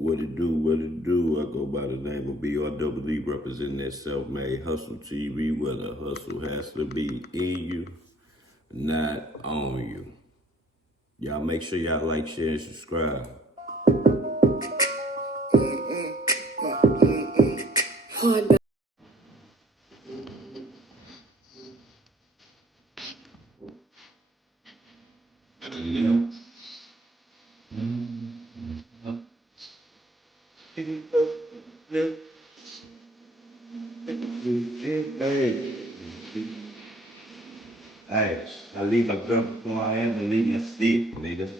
What it do, what it do. I go by the name of BRWE, representing that self-made hustle TV, where the hustle has to be in you, not on you. Y'all make sure y'all like, share, and subscribe. Hey, I leave a girl before I ever leave a stick, nigga.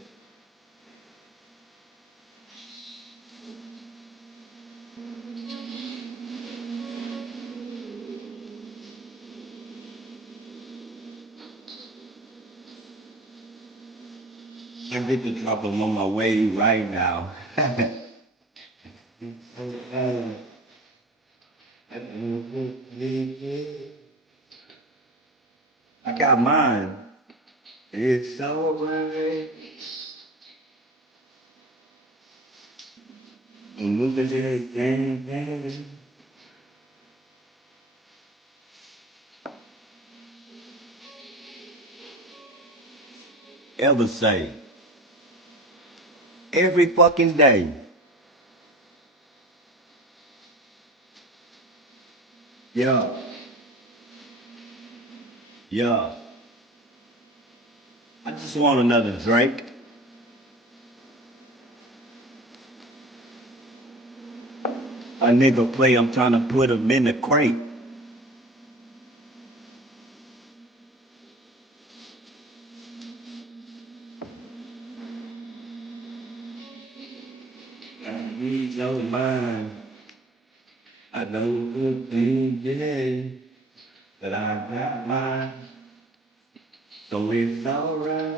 I get the drop them on my way right now. I got mine. It's alright. I'm moving to the game. Ever say, every fucking day. Yeah, yeah. I just want another drink. A nigga play, I'm trying to put him in the crate. I need your mind. I know good thing, yeah, that I got mine. So it's alright.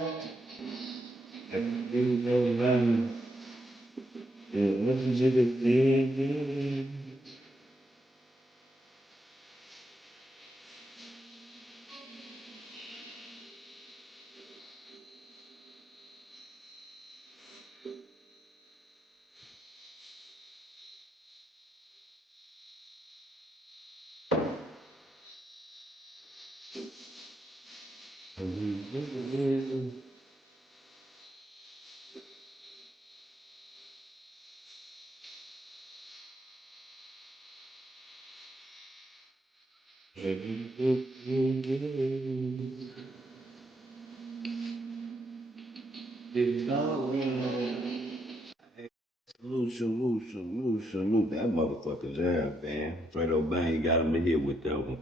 If you don't mind, yeah, listen to the thing. It's alright. Salute. That motherfucker's there, man. Fredo Bang got him in here with that one.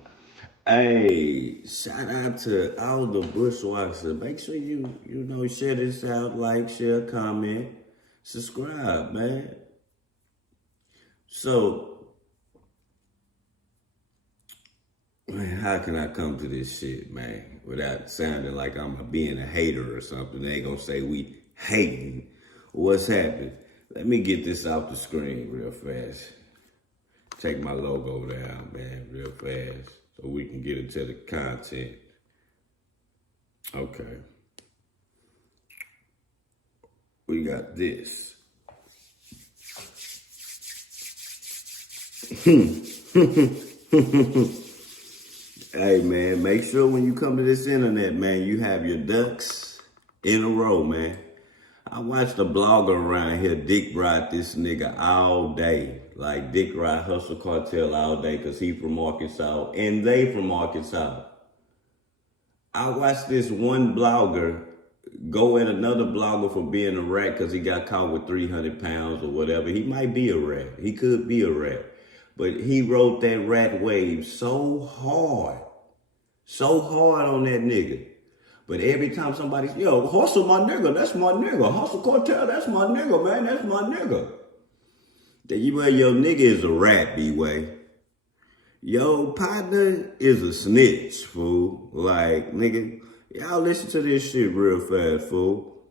Hey, shout out to all the bushwhackers. Make sure you share this out, like, share, comment, subscribe, man. So, man, how can I come to this shit, man, without sounding like I'm being a hater or something? They ain't gonna say we hating. What's happening? Let me get this off the screen real fast. Take my logo down, man, real fast, so we can get into the content. Okay. We got this. Hey, man, make sure when you come to this internet, man, you have your ducks in a row, man. I watched a blogger around here, Dick Ride this nigga all day. Like, Dick Ride Hustle Cartel all day, because he from Arkansas, and they from Arkansas. I watched this one blogger go at another blogger for being a rat because he got caught with 300 pounds or whatever. He might be a rat. He could be a rat. But he rode that rat wave so hard on that nigga. But every time somebody, yo, Hustle my nigga, that's my nigga. Hustle Cartel, that's my nigga, man, that's my nigga. Then you way your nigga is a rat, B-Way. Yo, partner is a snitch, fool. Like, nigga, y'all listen to this shit real fast, fool.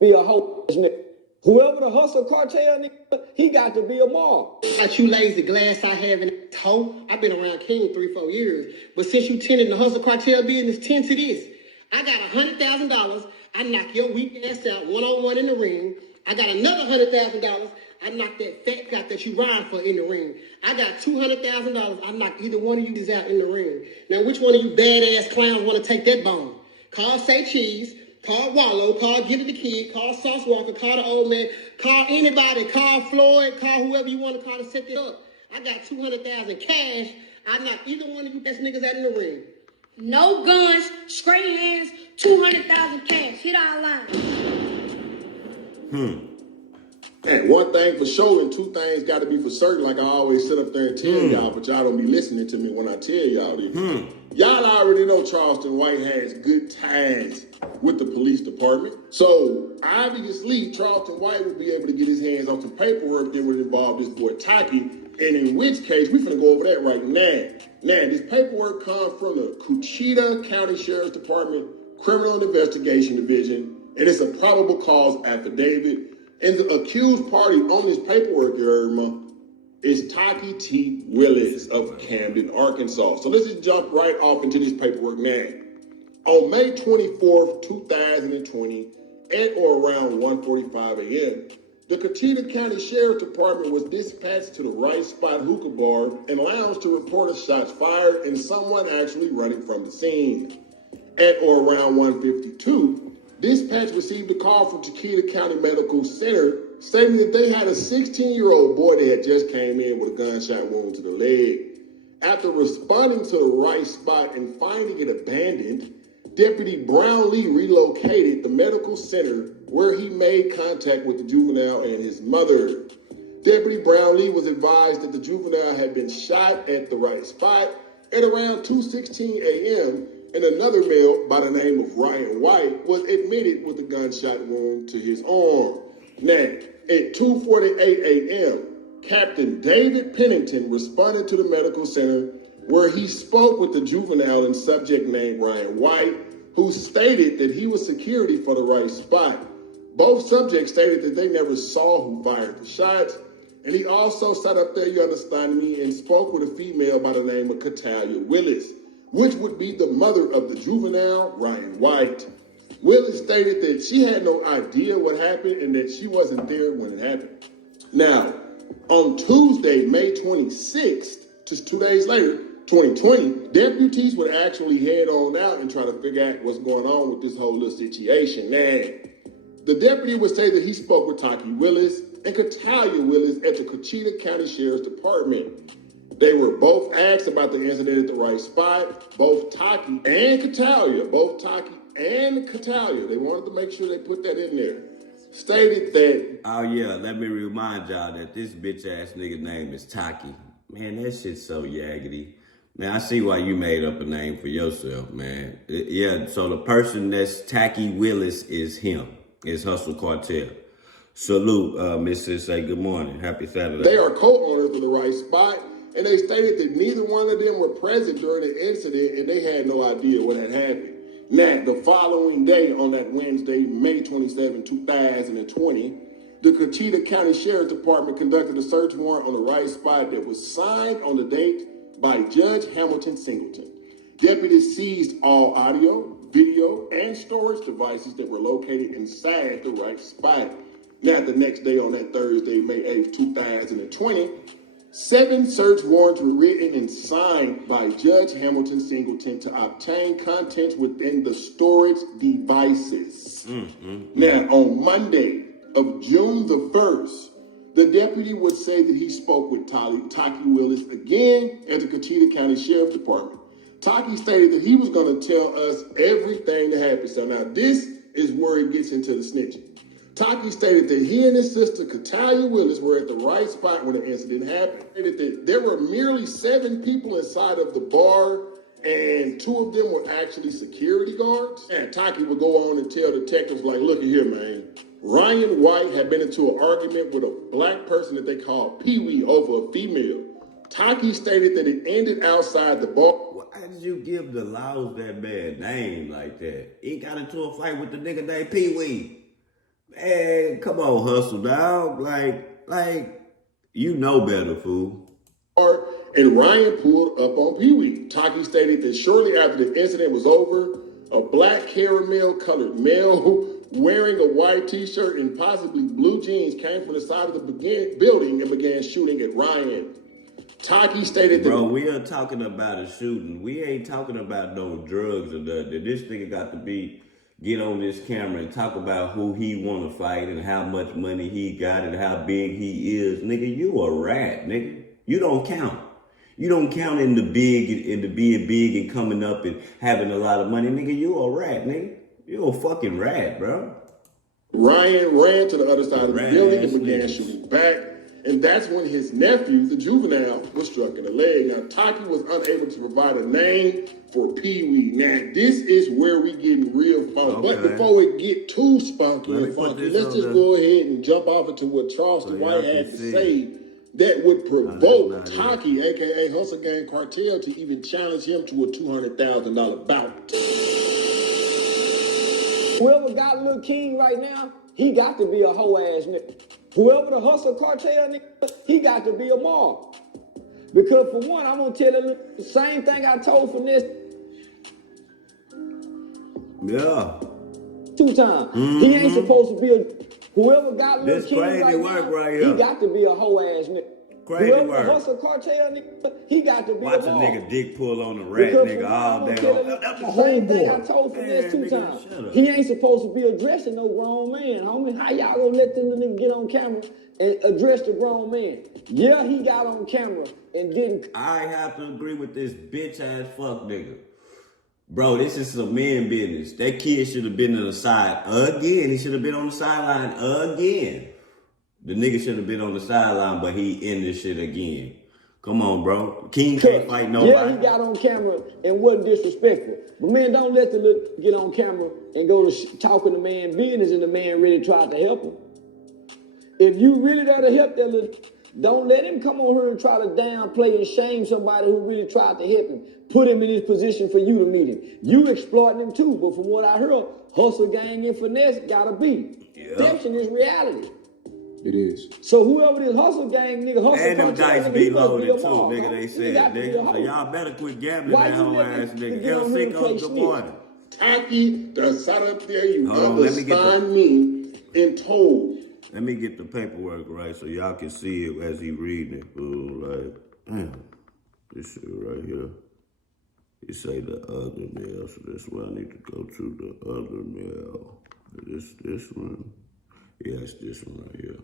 Be a hoe nigga. Whoever the hustle cartel nigga, he got to be a mob. Got you lazy glass I have in this hoe. I've been around King 3-4 years. But since you tended the hustle cartel business, tend to this. I got $100,000. I knock your weak ass out one-on-one in the ring. I got another $100,000. I knock that fat cop that you ride for in the ring. I got $200,000. I knock either one of you out in the ring. Now, which one of you badass clowns want to take that bone? Call Say Cheese. Call Wallow. Call Get It the Kid. Call Sauce Walker. Call the old man. Call anybody. Call Floyd. Call whoever you want to call to set this up. I got $200,000 cash. I knock either one of you best niggas out in the ring. No guns, straight hands, 200,000 cash. Hit our line. And one thing for sure and two things got to be for certain, like I always sit up there and tell y'all, but y'all don't be listening to me when I tell y'all this. Y'all already know Charleston White has good ties with the police department. So obviously Charleston White would be able to get his hands on some paperwork that would involve this boy Taki, and in which case we finna go over that right now. Now, this paperwork comes from the Cuchita County Sheriff's Department Criminal Investigation Division, and it's a probable cause affidavit. And the accused party on this paperwork, Irma, is Taki T. Willis of Camden, Arkansas. So let's just jump right off into this paperwork now. On May 24th, 2020, at or around 1:45 a.m., the Cuchita County Sheriff's Department was dispatched to the Right Spot Hookah Bar and Lounge to report a shots fired and someone actually running from the scene. At or around 1:52, dispatch received a call from Cuchita County Medical Center stating that they had a 16-year-old boy that had just came in with a gunshot wound to the leg. After responding to the Right Spot and finding it abandoned, Deputy Brownlee relocated the medical center where he made contact with the juvenile and his mother. Deputy Brownlee was advised that the juvenile had been shot at the Right Spot at around 2:16 a.m. and another male by the name of Ryan White was admitted with a gunshot wound to his arm. Now, at 2:48 a.m., Captain David Pennington responded to the medical center where he spoke with the juvenile and subject named Ryan White, who stated that he was security for the Right Spot. Both subjects stated that they never saw who fired the shots, and he also sat up there, you understand me, and spoke with a female by the name of Cartel Willis, which would be the mother of the juvenile, Ryan White. Willis stated that she had no idea what happened and that she wasn't there when it happened. Now, on Tuesday, May 26th, just 2 days later, 2020, deputies would actually head on out and try to figure out what's going on with this whole little situation. Now, the deputy would say that he spoke with Taki Willis and Catalia Willis at the Cuchita County Sheriff's Department. They were both asked about the incident at the Right Spot. Both Taki and Catalia, they wanted to make sure they put that in there, stated that... Oh yeah, let me remind y'all that this bitch ass nigga name is Taki. Man, that shit's so yaggedy. Man, I see why you made up a name for yourself, man. Yeah, so the person that's Taki Willis is him. It's Hustle Cartel. Salute, Mrs. Say good morning. Happy Saturday. They are co-owners of the Right Spot, and they stated that neither one of them were present during the incident and they had no idea what had happened. Now, the following day, on that Wednesday, May 27, 2020, the Cuchita County Sheriff's Department conducted a search warrant on the Right Spot that was signed on the date by Judge Hamilton Singleton. Deputies seized all audio, video, and storage devices that were located inside the Right Spot. Now, the next day, on that Thursday, May 8th, 2020, 7 search warrants were written and signed by Judge Hamilton Singleton to obtain contents within the storage devices. Now, on Monday of June the 1st, the deputy would say that he spoke with Taki Willis again at the Cuchita County Sheriff's Department. Taki stated that he was going to tell us everything that happened. So now this is where it gets into the snitching. Taki stated that he and his sister, Catalia Willis, were at the Right Spot when the incident happened. Stated that there were merely 7 people inside of the bar, and 2 of them were actually security guards. And Taki would go on and tell detectives, like, look at here, man. Ryan White had been into an argument with a black person that they called Pee-wee over a female. Taki stated that it ended outside the bar. Why did you give the laws that bad name like that? He got into a fight with the nigga named Pee-wee. Man, come on, Hustle, dog. Like, you know better, fool. And Ryan pulled up on Pee-wee. Taki stated that shortly after the incident was over, a black caramel-colored male wearing a white t-shirt and possibly blue jeans came from the side of the building and began shooting at Ryan. Taki stated Bro, we are talking about a shooting. We ain't talking about no drugs or nothing. This nigga got to get on this camera and talk about who he want to fight and how much money he got and how big he is. Nigga, you a rat, nigga. You don't count. You don't count in the being big and coming up and having a lot of money. Nigga, you a rat, nigga. You a fucking rat, bro. Ryan ran to the other side of the building and began shooting back. And that's when his nephew, the juvenile, was struck in the leg. Now, Taki was unable to provide a name for Pee Wee. Now, this is where we getting real funky. Okay. But before we get too spunky and funky, let's just go ahead and jump off into what Charleston White had to say that would provoke Taki, a.k.a. Hustle Gang Cartel, to even challenge him to a $200,000 bout. Whoever got Lil King right now, he got to be a hoe-ass nigga. Whoever the Hustle Cartel nigga, he got to be a mob. Because for one, I'm going to tell you the same thing I told Finesse. Yeah. 2 times. He ain't supposed to be a... Whoever got Lil King crazy work right here. he got to be a hoe-ass nigga. Crazy Whoever work. the Hustle Cartel nigga, he got to be Watch a a mob. nigga dick pull on the rat Because nigga all day. That's the same thing I told Finesse 2 times. He ain't supposed to be addressing no grown man, homie. How y'all gonna let this nigga get on camera and address the grown man? Yeah, he got on camera and didn't. I have to agree with this bitch ass fuck nigga. Bro, this is some men business. That kid should have been on the side again. He should have been on the sideline again. The nigga should have been on the sideline, but he in this shit again. Come on, bro. King can't fight nobody. Yeah, he got on camera and wasn't disrespectful. But man, don't let the little get on camera and go to talking to man business and the man really tried to help him. If you really there to help that little, don't let him come on here and try to downplay and shame somebody who really tried to help him. Put him in his position for you to meet him. You exploiting him too, but from what I heard, Hustle Gang and Finesse gotta be. Perception is reality. It is. So whoever this Hustle Gang nigga, Hustle And them Cartel, dice be loaded too, mob, nigga. They said, nigga. So y'all better quit gambling Why that you whole let ass this nigga. nigga El on here and Cinco, play good snitch? morning. Taki done sat up there, you Hold on, let me get understand me, and told. Let me get the paperwork right so y'all can see it as he reading it. Ooh, like, damn. This shit right here. You say the other mail, so that's why I need to go to the other mail. This one? Yes, this one right here.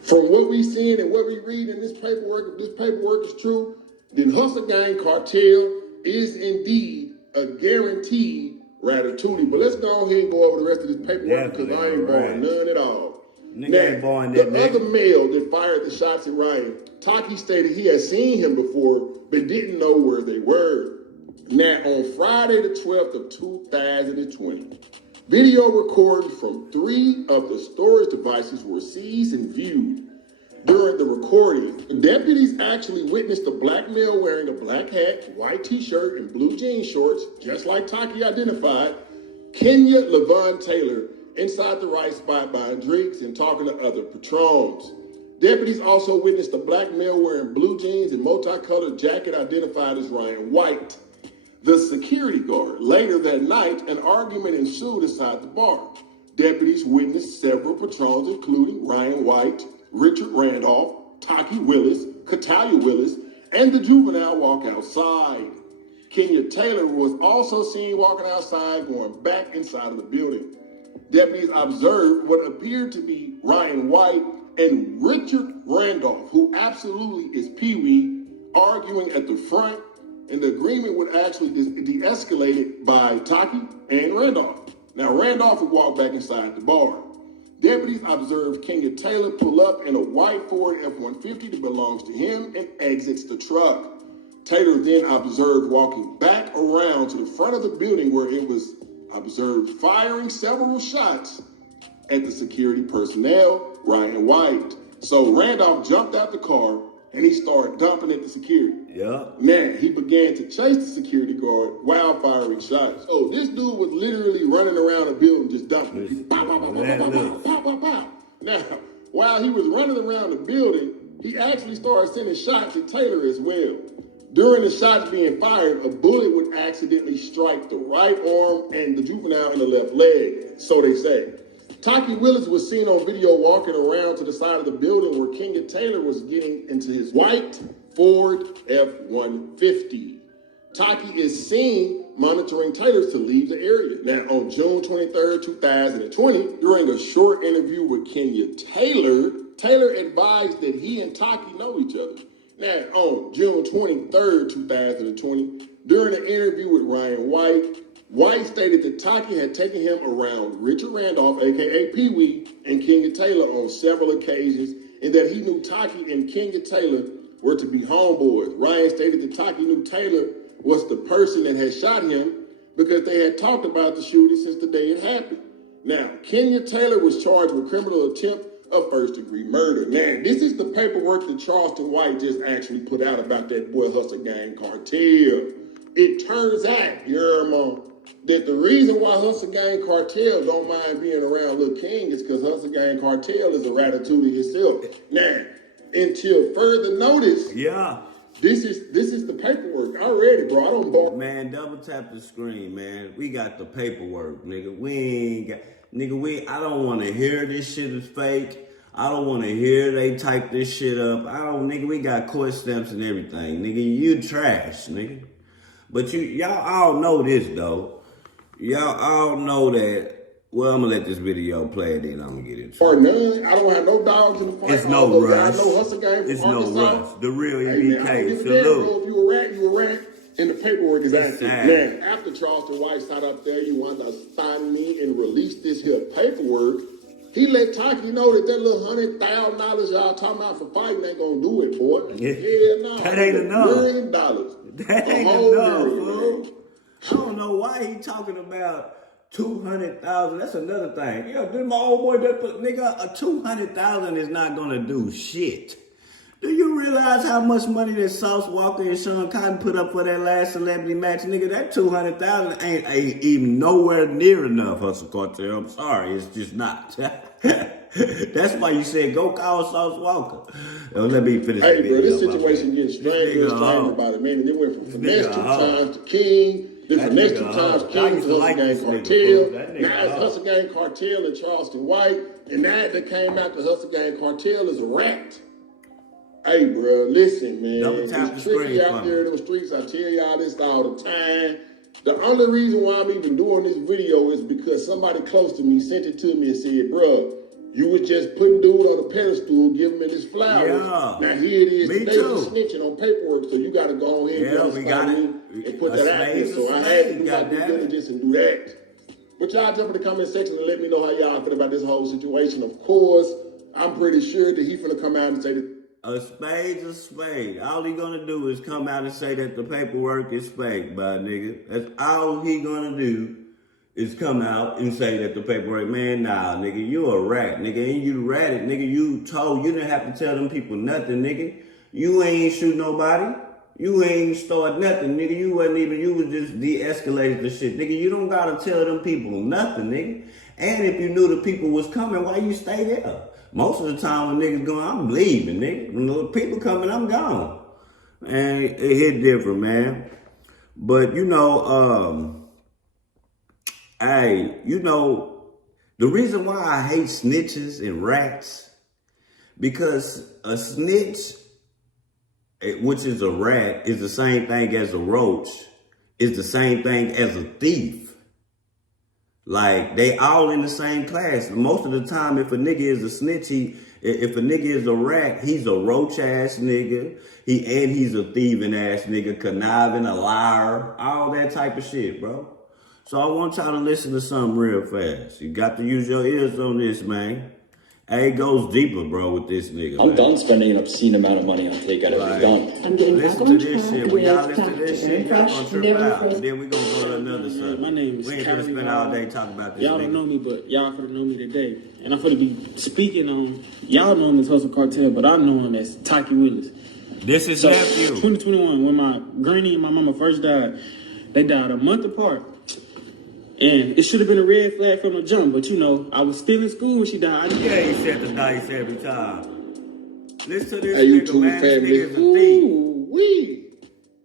From what we seen and what we read in this paperwork, if this paperwork is true, then Hustle Gang Cartel is indeed a guaranteed ratatouille. But let's go ahead and go over the rest of this paperwork because I ain't born none at all. Nigga ain't born the that nigga. other male that fired the shots at Ryan, Taki stated he had seen him before but didn't know where they were. Now, on Friday the 12th of 2020, video recordings from 3 of the storage devices were seized and viewed. During the recording, deputies actually witnessed a black male wearing a black hat, white t-shirt, and blue jean shorts, just like Taki identified, Kenya Levon Taylor, inside the right spot buying drinks and talking to other patrons. Deputies also witnessed a black male wearing blue jeans and multicolored jacket identified as Ryan White. The security guard. Later that night, an argument ensued inside the bar. Deputies witnessed several patrons, including Ryan White, Richard Randolph, Taki Willis, Katalia Willis, and the juvenile walk outside. Kenya Taylor was also seen walking outside, going back inside of the building. Deputies observed what appeared to be Ryan White and Richard Randolph, who absolutely is Pee Wee, arguing at the front, and the agreement would actually de-escalated by Taki and Randolph. Now, Randolph would walk back inside the bar. Deputies observed Kenya Taylor pull up in a white Ford F-150 that belongs to him and exits the truck. Taylor then observed walking back around to the front of the building where it was observed firing several shots at the security personnel, Ryan White. So Randolph jumped out the car and he started dumping at the security. Yeah. Now, he began to chase the security guard while firing shots. So this dude was literally running around the building just dumping. Pow, pow, pow, pow, pow, pow, pow, pow, pow. Now, while he was running around the building, he actually started sending shots at Taylor as well. During the shots being fired, a bullet would accidentally strike the right arm and the juvenile in the left leg, so they say. Taki Willis was seen on video walking around to the side of the building where Kenya Taylor was getting into his white Ford F-150. Taki is seen monitoring Taylor to leave the area. Now, on June 23rd, 2020, during a short interview with Kenya Taylor, Taylor advised that he and Taki know each other. Now, on June 23rd, 2020, during an interview with Ryan White, White stated that Taki had taken him around Richard Randolph, a.k.a. Pee-wee, and Kenya Taylor on several occasions, and that he knew Taki and Kenya Taylor were to be homeboys. Ryan stated that Taki knew Taylor was the person that had shot him because they had talked about the shooting since the day it happened. Now, Kenya Taylor was charged with criminal attempt of first-degree murder. Now, this is the paperwork that Charleston White just actually put out about that boy Hustle Gang Cartel. It turns out, that the reason why Hustle Gang Cartel don't mind being around Lil King is because Hustle Gang Cartel is a ratatouille himself. Now, until further notice, this is the paperwork. I read it, bro. I don't bother. Man, double tap the screen, man. We got the paperwork, nigga. We ain't got, nigga, I don't want to hear this shit is fake. I don't want to hear they type this shit up. Nigga, we got court stamps and everything. Nigga, you trash, nigga. But y'all all know this, though. Y'all all know that. Well, I'm gonna let this video play and then I'm gonna get into it. Or none. I don't have no dogs in the fight. It's no rush. No Hustle Gang from it's Arkansas. No rush. The real EBK. EBK. If you a rat, you a rat. And the paperwork is active. Now, after Charleston White sat up there, you want to sign me and release this here paperwork. He let Taki know that little $100,000 y'all talking about for fighting ain't gonna do it, boy. Yeah, no. That ain't enough. $1 million. That ain't enough, fool. I don't know why he talking about 200,000. That's another thing. Yeah, my old boy that put nigga, a 200,000 is not gonna do shit. Do you realize how much money that Sauce Walker and Sean Cotton put up for that last celebrity match? Nigga, that 200,000 ain't even nowhere near enough, Hustle Cartel. I'm sorry, it's just not. That's why you said go call Sauce Walker. Let me finish. Hey, bro, this situation getting stranger and stranger about it, man. And it went from finesse 2 times to King. Then the next 2 times King to Hustle Gang Cartel. Now it's Hustle Gang Cartel and Charleston White. And now that came out, the Hustle Gang Cartel is a rat. Hey, bro, listen, man. It's tricky out there in those streets. I tell y'all this all the time. The only reason why I'm even doing this video is because somebody close to me sent it to me and said, bro, you was just putting dude on a pedestal, giving him his flowers. Yeah. Now here it is. Today he's snitching on paperwork, so you got to go ahead and put that out there. So I had to do my due diligence and do that. But y'all jump in the comment section and let me know how y'all feel about this whole situation. Of course, I'm pretty sure that he's gonna come out and say that a spade's a spade. All he gonna do is come out and say that the paperwork is fake, my nigga. That's all he gonna do is come out and say that the paperwork, man, nah, nigga, you a rat, nigga, and you ratted, nigga, you didn't have to tell them people nothing, nigga. You ain't shoot nobody. You ain't start nothing, nigga. You was just de-escalated the shit. Nigga, you don't gotta tell them people nothing, nigga. And if you knew the people was coming, why you stay there? Most of the time when niggas going, I'm leaving, nigga. When the people coming, I'm gone. And it hit different, man. But, the reason why I hate snitches and rats, because a snitch, which is a rat, is the same thing as a roach, is the same thing as a thief. Like, they all in the same class. Most of the time, if a nigga is a snitch, if a nigga is a rat, he's a roach-ass nigga. He's a thieving ass nigga, conniving, a liar, all that type of shit, bro. So I want y'all to listen to something real fast. You got to use your ears on this, man. It goes deeper, bro, with this nigga. I'm done spending an obscene amount of money on takeout. It's done. I'm getting listen to this shit. When y'all listen to this shit, y'all gonna trip out. And then we gonna go to another subject. My name is We ain't gonna spend all day talking about this. Y'all don't know me, but y'all finna know me today. And I'm finna be speaking on, y'all know him as Hustle Cartel, but I know him as Taki Willis. This is So, Nephew. 2021, when my granny and my mama first died, they died a month apart. And it should have been a red flag from the jump, but I was still in school when she died. Yeah, he set the dice every time. Listen to this hey, nigga, man. This nigga's a thief. Wee.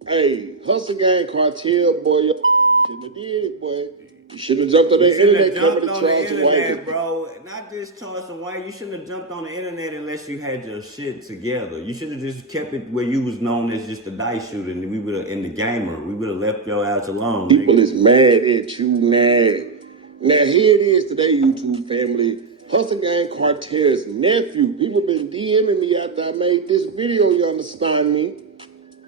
Hey, Hustle Gang, Cartel, boy, you shouldn't have did it, boy. You shouldn't have jumped on that internet Jumped coming to on the Charleston internet, White. bro. Not just Charleston White. You shouldn't have jumped on the internet unless you had your shit together. You should have just kept it where you was known as just a dice shooter, and we would have in the gamer. We would have left your ass alone. People nigga. is mad at you, mad. Now here it is today, YouTube family. Hustle Gang Cartel's nephew. People been DMing me after I made this video, you understand me?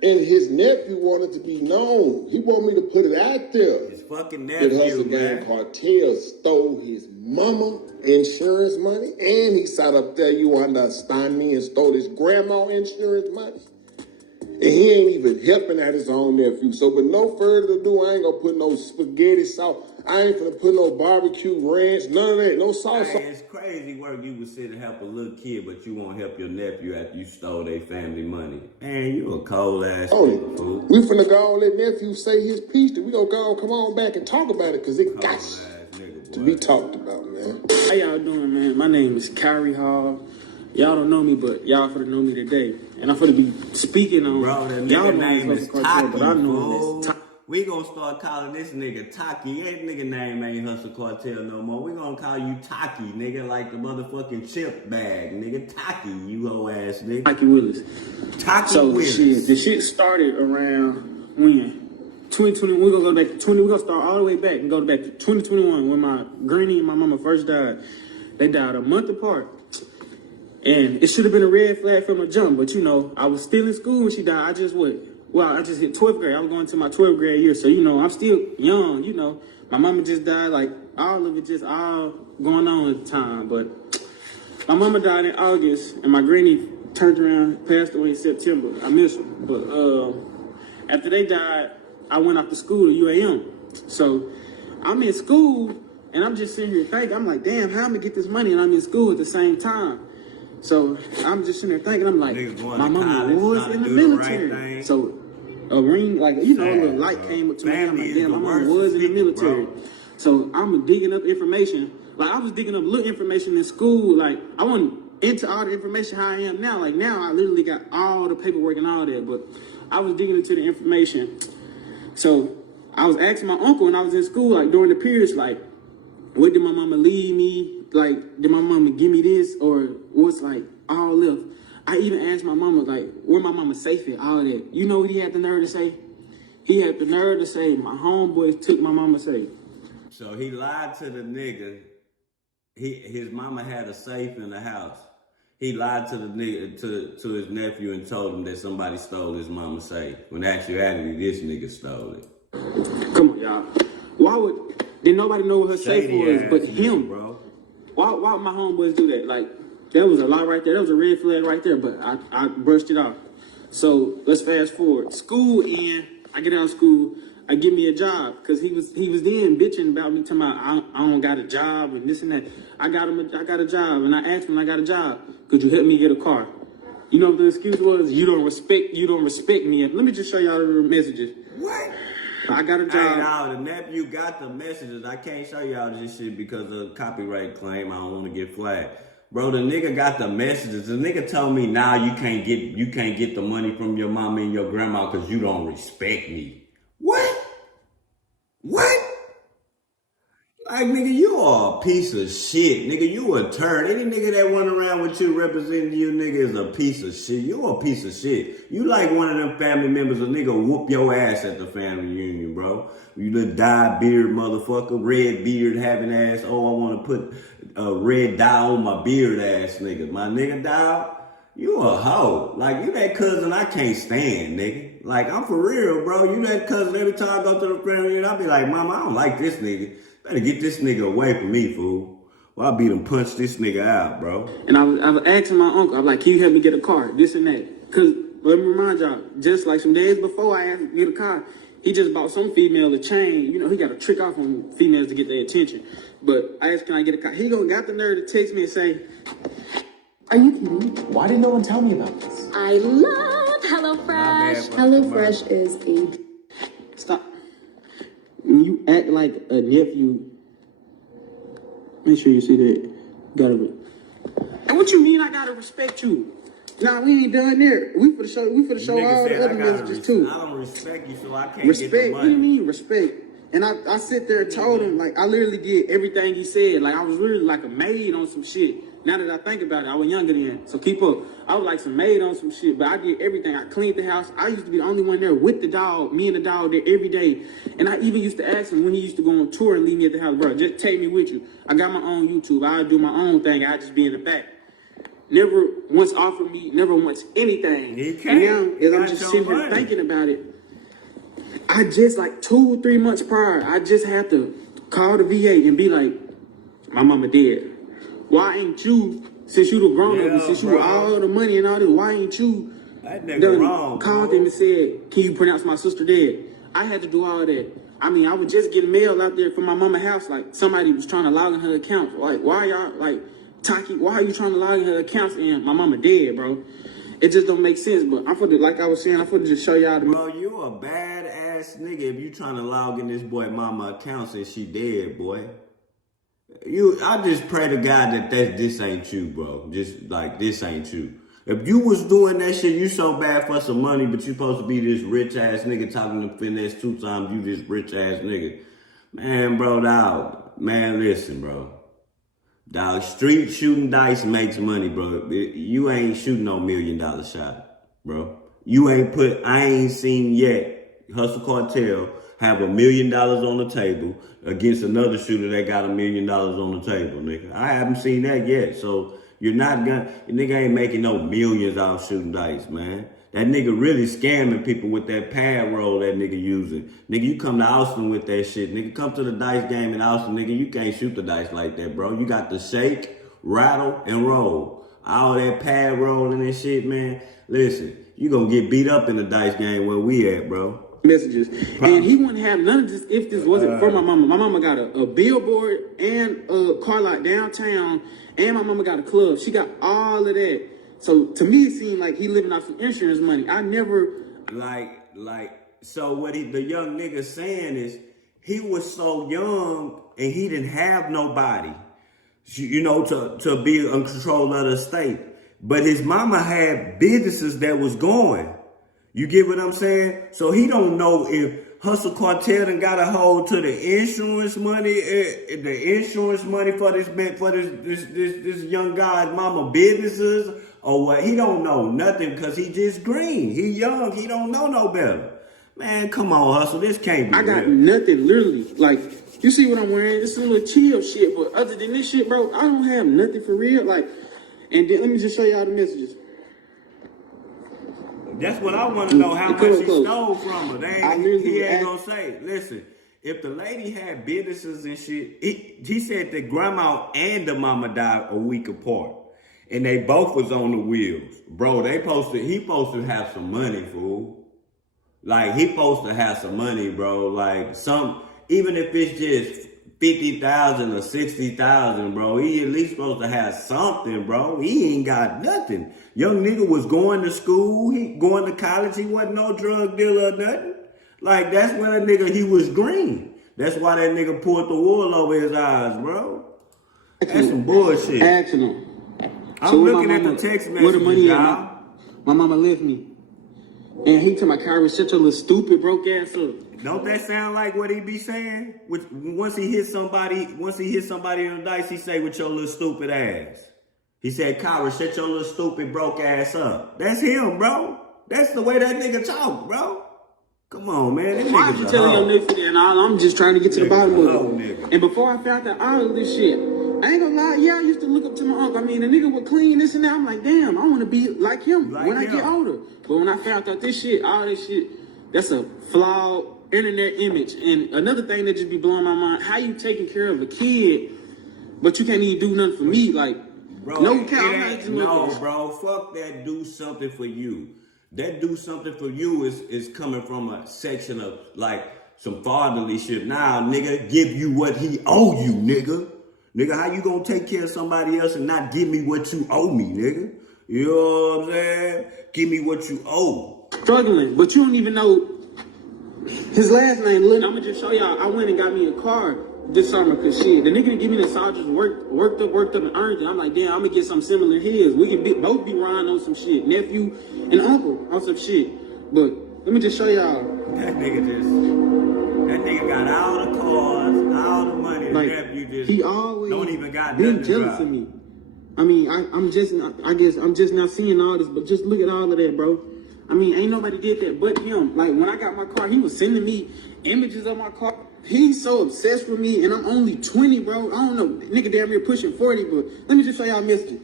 And his nephew wanted to be known. He wanted me to put it out there. His fucking That nephew, Hustle Gang man. Cartel stole his mama insurance money, and he sat up there, you understand me, and stole his grandma insurance money. And he ain't even helping out his own nephew. So with no further ado, I ain't gonna put no spaghetti sauce. I ain't gonna put no barbecue ranch, none of that, no sauce. Hey, it's crazy work you would sit and help a little kid, but you won't help your nephew after you stole their family money. Man, you a cold ass nigga, fool. We finna go and let nephew say his piece. We gonna go come on back and talk about it, cause it Cold got ass nigga, to boy. be talked about, man. How y'all doing, man? My name is Kyrie Hall. Y'all don't know me, but y'all finna know me today. And I'm finna be speaking on Bro, the y'all nigga know name this is Hustle Cartel, Taki, but I know him fool. as Taki. We gonna start calling this nigga Taki. That nigga name ain't Hustle Cartel no more. We gonna call you Taki, nigga, like the motherfucking chip bag, nigga. Taki, you hoe ass nigga. Taki Willis. Taki So Willis. the shit started around when? 2020. We're gonna go back to 20. We're gonna start all the way back and go back to 2021 when my granny and my mama first died. They died a month apart. And it should have been a red flag from the jump, but you know, I was still in school when she died. I just hit 12th grade. I was going to my 12th grade year. So, you know, I'm still young, you know. My mama just died, like, all of it just all going on at the time. But my mama died in August, and my granny turned around, passed away in September. I miss her. But after they died, I went off to school to UAM. So I'm in school, and I'm just sitting here thinking, I'm like, damn, how am I gonna get this money? And I'm in school at the same time. So I'm just sitting there thinking, I'm like, my mama was in the military. So a ring, like, you know, a little light came up to me. I'm like, damn, my mama was in the military. So I'm digging up information. Like, I was digging up little information in school. Like, I wasn't into all the information how I am now. Like, now I literally got all the paperwork and all that. But I was digging into the information. So I was asking my uncle when I was in school, like, during the periods, like, what did my mama leave me? Like, did my mama give me this? Or what's, like, all left? I even asked my mama, like, where my mama safe at, all that. You know what he had the nerve to say? He had the nerve to say, my homeboys took my mama's safe. So he lied to the nigga. His mama had a safe in the house. He lied to the nigga, to his nephew, and told him that somebody stole his mama's safe. When in actuality, this nigga stole it. Come on, y'all. Did nobody know what her safe was but him? Bro. Why would my homeboys do that? Like, that was a lie right there. That was a red flag right there, but I brushed it off. So let's fast forward. School in, I get out of school, I get me a job, because he was then bitching about me, talking about I don't got a job and this and that. I got a job, and I asked him, I got a job, could you help me get a car? You know what the excuse was? You don't respect me. Let me just show y'all the messages. What? I got a job. Hey, now the nephew got the messages. I can't show y'all this shit because of copyright claim. I don't want to get flagged. Bro, the nigga got the messages. The nigga told me now you can't get the money from your mama and your grandma because you don't respect me. What? What? Like, nigga, you are a piece of shit. Nigga, you a turd. Any nigga that went around with you representing you, nigga, is a piece of shit. You a piece of shit. You like one of them family members, a nigga whoop your ass at the family reunion, bro. You little dye beard motherfucker, red beard having ass. Oh, I want to put a red dye on my beard ass nigga. My nigga dog, you a hoe. Like, you that cousin I can't stand, nigga. Like, I'm for real, bro. You that cousin every time I go to the family reunion, I be like, mama, I don't like this nigga. Better get this nigga away from me, fool. Well, I beat him, punch this nigga out, bro. And I was asking my uncle, I'm like, can you help me get a car? This and that. Because, let me remind y'all, just like some days before I asked him to get a car, he just bought some female a chain. You know, he got a trick off on females to get their attention. But I asked, can I get a car? He got the nerve to text me and say, are you kidding? Why did no one tell me about this? I love HelloFresh. HelloFresh is a... Stop. When you act like a nephew, make sure you see that. And what you mean I gotta respect you? Nah, we ain't done there. We for the show Nigga all said, the other messages too. I don't respect you, so I can't Respect? get the What money. do you mean respect? And I sit there and told him, like, I literally did everything he said. Like, I was really like a maid on some shit. Now that I think about it, I was younger then. So keep up. I was like some maid on some shit, but I did everything. I cleaned the house. I used to be the only one there with the dog, me and the dog there every day. And I even used to ask him when he used to go on tour and leave me at the house, bro, just take me with you. I got my own YouTube. I'll do my own thing. I'll just be in the back. Never once offered me, never once anything. He can't. Now, as I'm just sitting here thinking about it, I just like 2 or 3 months prior, I just had to call the VA and be like, my mama dead. Why ain't you, since you the grown up, and since you with all the money and all this, why ain't you that nigga wrong, called them and said, can you pronounce my sister dead? I had to do all that. I mean, I was just getting mail out there from my mama's house, like somebody was trying to log in her account. Like, why y'all, like, Taki, why are you trying to log in her accounts and my mama dead, bro? It just don't make sense, but I'm for the, like I was saying, I'm for to just show y'all the. Bro, you a badass nigga if you trying to log in this boy mama account and she dead, boy. I just pray to God that this ain't you, bro. Just like this ain't you. If you was doing that shit, you so bad for some money, but you supposed to be this rich ass nigga talking to finesse 2 times, you this rich ass nigga. Man, bro, dog. Man, listen, bro. Dog, street shooting dice makes money, bro. You ain't shooting no $1 million shot, bro. I ain't seen yet Hustle Cartel have $1 million on the table against another shooter that got $1 million on the table, nigga. I haven't seen that yet. So your nigga ain't making no millions off shooting dice, man. That nigga really scamming people with that pad roll that nigga using. Nigga, you come to Austin with that shit. Nigga, come to the dice game in Austin, nigga. You can't shoot the dice like that, bro. You got to shake, rattle, and roll. All that pad rolling and shit, man. Listen, you gonna get beat up in the dice game where we at, bro. Messages. And he wouldn't have none of this if this wasn't for my mama. My mama got a billboard and a car lot downtown, and my mama got a club. She got all of that. So to me, it seemed like he living off some insurance money. I never so what the young nigga saying is he was so young and he didn't have nobody, you know, to be in control of the state. But his mama had businesses that was going. You get what I'm saying? So he don't know if Hustle Cartel done got a hold to the insurance money for this young guy's mama businesses or what. He don't know nothing because he just green. He young. He don't know no better. Man, come on, Hustle. This can't be I got real. nothing, literally. Like, you see what I'm wearing? It's some little chill shit. But other than this shit, bro, I don't have nothing for real. Like, and then let me just show y'all the messages. That's what I want to know, how much he stole from her. He ain't gonna say. Listen, if the lady had businesses and shit, he said the grandma and the mama died a week apart. And they both was on the wheels. Bro, he supposed to have some money, fool. Like, he supposed to have some money, bro. Like, even if it's just 50,000 or 60,000, bro, he at least supposed to have something, bro. He ain't got nothing. Young nigga was going to school, he going to college, he wasn't no drug dealer or nothing. Like, that's why that nigga, he was green. That's why that nigga pulled the wool over his eyes, bro. That's some bullshit. Accident. I'm looking at the text messages, where the money y'all. My mama left me. And he told my car, shut your little stupid broke ass up. Don't that sound like what he be saying? Once he hit somebody in the dice, he say with your little stupid ass. He said, Kyra, shut your little stupid broke ass up. That's him, bro. That's the way that nigga talk, bro. Come on, man. Why you telling your Nephew that? And I'm just trying to get to the bottom of it. And before I found out all of this shit, I ain't gonna lie, yeah, I used to look up to my uncle. I mean, the nigga would clean this and that. I'm like, damn, I want to be like him when I get older. But when I found out this shit, all this shit, that's a flawed internet image. And another thing that just be blowing my mind, how you taking care of a kid, but you can't even do nothing for me? Like, bro, no, bro, fuck that do something for you. That do something for you is coming from a section of, like, some fatherly shit. Nah, nigga, give you what he owe you, nigga. Nigga, how you gonna take care of somebody else and not give me what you owe me, nigga? You know what I'm saying? Give me what you owe. Struggling, but you don't even know his last name. Look, I'm gonna just show y'all. I went and got me a car. this summer, cause shit, the nigga that give me the soldiers worked up and earned it. I'm like, damn, I'm gonna get something similar to his. We can both be riding on some shit. Nephew and uncle on some shit. But let me just show y'all. That nigga got all the cars, all the money. Like, Nephew just he always don't even got been nothing to jealous drop. of me. I mean, I guess I'm just not seeing all this, but just look at all of that, bro. I mean, ain't nobody did that but him. Like, when I got my car, he was sending me images of my car. He's so obsessed with me, and I'm only 20, bro. I don't know, nigga damn near pushing 40, but let me just show y'all messages.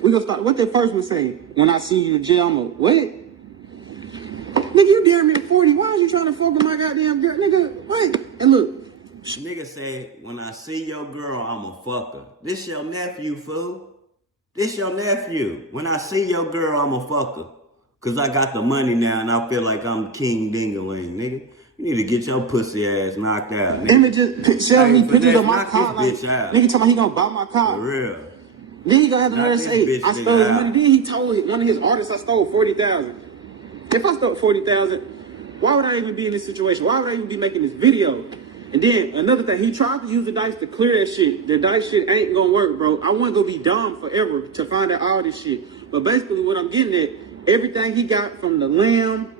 We gonna start, what that first one say? When I see you in jail, I'm like, what? Nigga, you damn near 40. Why is you trying to fuck with my goddamn girl? Nigga, what? And look. Nigga say, when I see your girl, I'ma fuck her. This your nephew, fool. This your nephew. When I see your girl, I'ma fuck her. Cause I got the money now and I feel like I'm King Dingaling, nigga. You need to get your pussy ass knocked out, nigga. Images, showing me pictures of my knock car. Like, this bitch out. nigga talking about he gonna buy my car. For real. Then he gonna have the Knock nerve to this say, bitch I nigga stole his out. money. Then he told one of his artists I stole 40,000. If I stole 40,000, why would I even be in this situation? Why would I even be making this video? And then another thing, he tried to use the dice to clear that shit. The dice shit ain't gonna work, bro. I wasn't gonna be dumb forever to find out all this shit. But basically what I'm getting at, everything he got from the lamb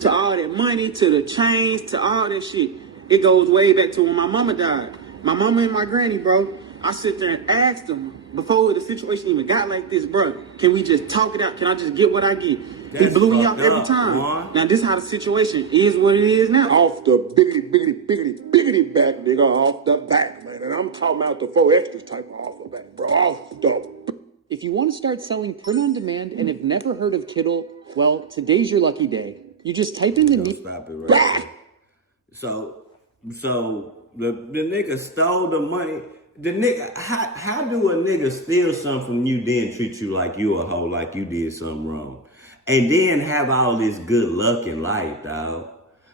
to all that money to the chains to all that shit, it goes way back to when my mama died. My mama and my granny, bro. I sit there and asked them before the situation even got like this, bro, can we just talk it out? Can I just get what I get? He blew me off every time. Boy. Now this is how the situation is what it is now. Off the biggity back, nigga, off the back, man. And I'm talking about the 4 extras type of off the back, bro. Off the. If you want to start selling print on demand and have never heard of Kittle, well, today's your lucky day. You just type in the Stop it right there. So the nigga stole the money. The nigga, how do a nigga steal something from you, then treat you like you a hoe, like you did something wrong? And then have all this good luck in life, dog.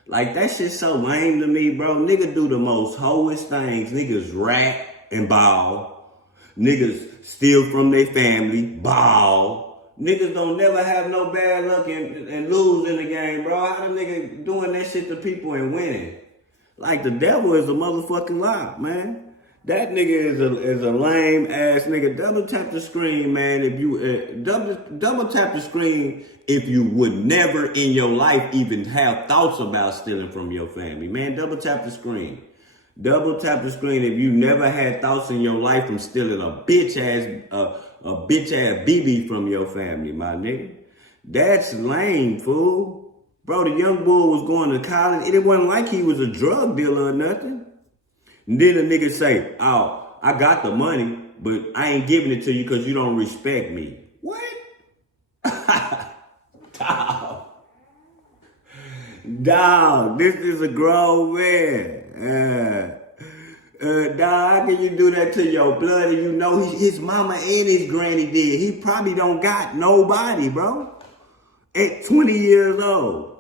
Like, that shit so lame to me, bro. Nigga do the most hoish things. Niggas rat and ball. Niggas steal from their family, ball. Niggas don't never have no bad luck and lose in the game, bro. How the nigga doing that shit to people and winning? Like, the devil is a motherfucking lie, man. That nigga is a lame ass nigga. Double tap the screen, man. If you double tap the screen, if you would never in your life even have thoughts about stealing from your family, man. Double tap the screen. Double tap the screen if you never had thoughts in your life from stealing a bitch ass BB from your family, my nigga. That's lame, fool. Bro, the young boy was going to college. It wasn't like he was a drug dealer or nothing. And then a nigga say, oh, I got the money, but I ain't giving it to you because you don't respect me. What? Dog, this is a grown man. Dog, how can you do that to your blood? And you know his mama and his granny did. He probably don't got nobody, bro. At 20 years old.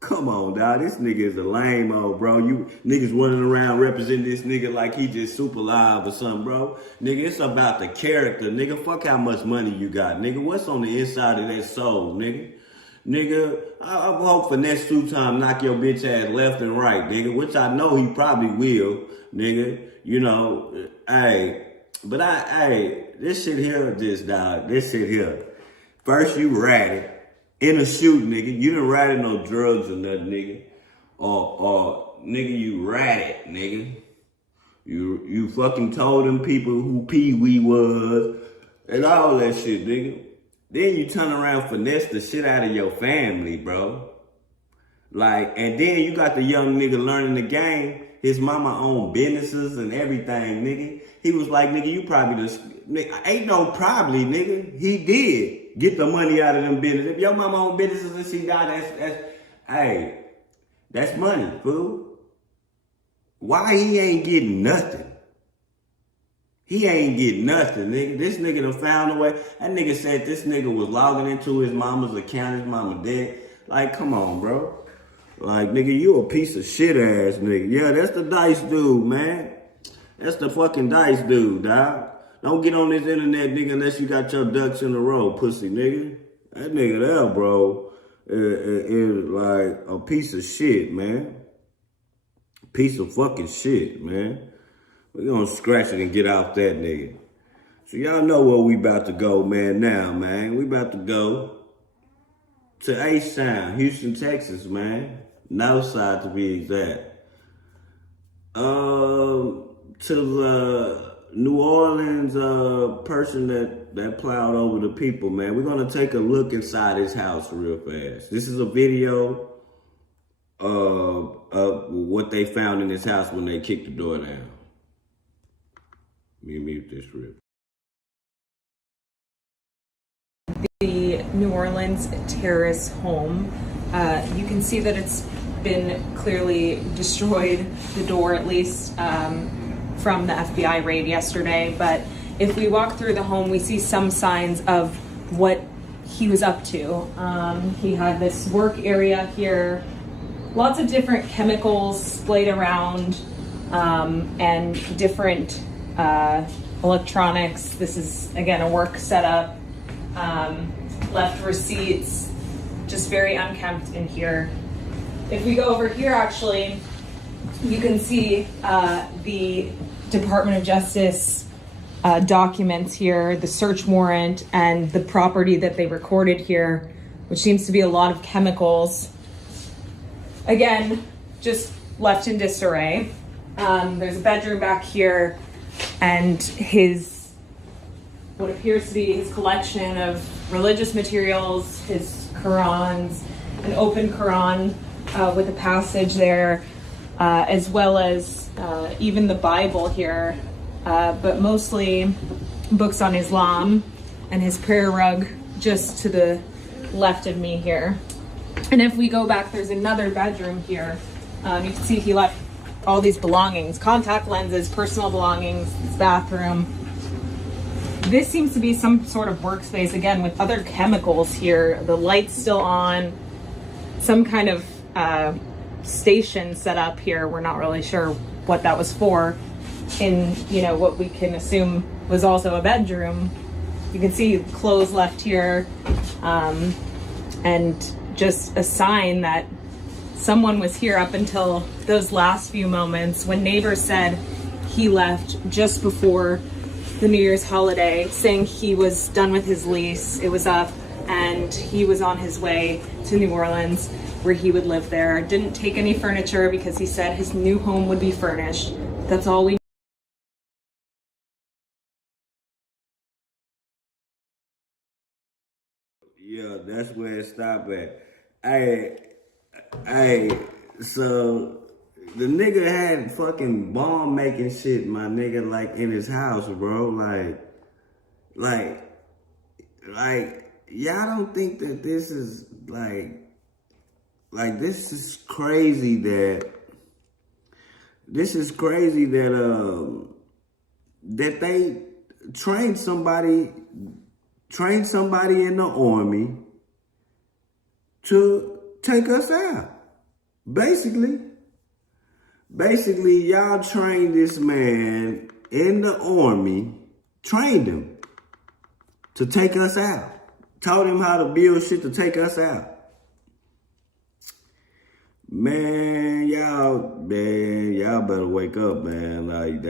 Come on, dog. This nigga is a lame-o, bro. You niggas running around representing this nigga like he just super live or something, bro. Nigga, it's about the character, nigga. Fuck how much money you got, nigga. What's on the inside of that soul, nigga? Nigga, I hope for next 2 times knock your bitch ass left and right, nigga. Which I know he probably will, nigga. You know, but this shit here just, dog. This shit here. First you ratted. In a shoot, nigga. You didn't ratted no drugs or nothing, nigga. Or nigga, you ratted, nigga. You fucking told them people who Pee Wee was and all that shit, nigga. Then you turn around finesse the shit out of your family, bro. Like, and then you got the young nigga learning the game. His mama owned businesses and everything, nigga. He was like, nigga, you probably just, nigga, ain't no probably, nigga. He did get the money out of them businesses. If your mama owned businesses and she died, that's money, fool. Why he ain't getting nothing? He ain't getting nothing, nigga. This nigga done found a way. That nigga said this nigga was logging into his mama's account, his mama dead. Like, come on, bro. Like, nigga, you a piece of shit ass nigga. Yeah, that's the dice dude, man. That's the fucking dice dude, dog. Don't get on this internet, nigga, unless you got your ducks in a row, pussy, nigga. That nigga there, bro, is like a piece of shit, man. Piece of fucking shit, man. We're gonna scratch it and get off that nigga. So y'all know where we about to go, man, now, man. We about to go to H-Town, Houston, Texas, man. Northside to be exact. To the New Orleans person that plowed over the people, man. We're gonna take a look inside his house real fast. This is a video of what they found in his house when they kicked the door down. Let me mute this real. The New Orleans terrace home. You can see that it's been clearly destroyed, the door at least, from the FBI raid yesterday. But if we walk through the home, we see some signs of what he was up to. He had this work area here, lots of different chemicals splayed around, and different electronics. This is, again, a work setup. Left receipts, just very unkempt in here. If we go over here, actually, you can see the Department of Justice documents here, the search warrant, and the property that they recorded here, which seems to be a lot of chemicals. Again, just left in disarray. There's a bedroom back here, and what appears to be his collection of religious materials, his Qurans, an open Quran with a passage there, as well as even the Bible here, but mostly books on Islam, and his prayer rug just to the left of me here. And if we go back, there's another bedroom here. You can see he left all these belongings, contact lenses, personal belongings, his bathroom. This seems to be some sort of workspace, again, with other chemicals here. The light's still on. Some kind of station set up here. We're not really sure what that was for. In, what we can assume was also a bedroom. You can see clothes left here, and just a sign that someone was here up until those last few moments when neighbors said he left just before the New Year's holiday, saying he was done with his lease, it was up, and he was on his way to New Orleans where he would live there. Didn't take any furniture because he said his new home would be furnished. That's all we Yeah, that's where it stopped at. Hey, so the nigga had fucking bomb making shit, my nigga, like in his house, bro. Like, y'all don't think that this is like this is crazy that that they trained somebody in the army to take us out. Basically, y'all trained this man in the army, trained him to take us out. Taught him how to build shit to take us out. Man, y'all better wake up, man. Like,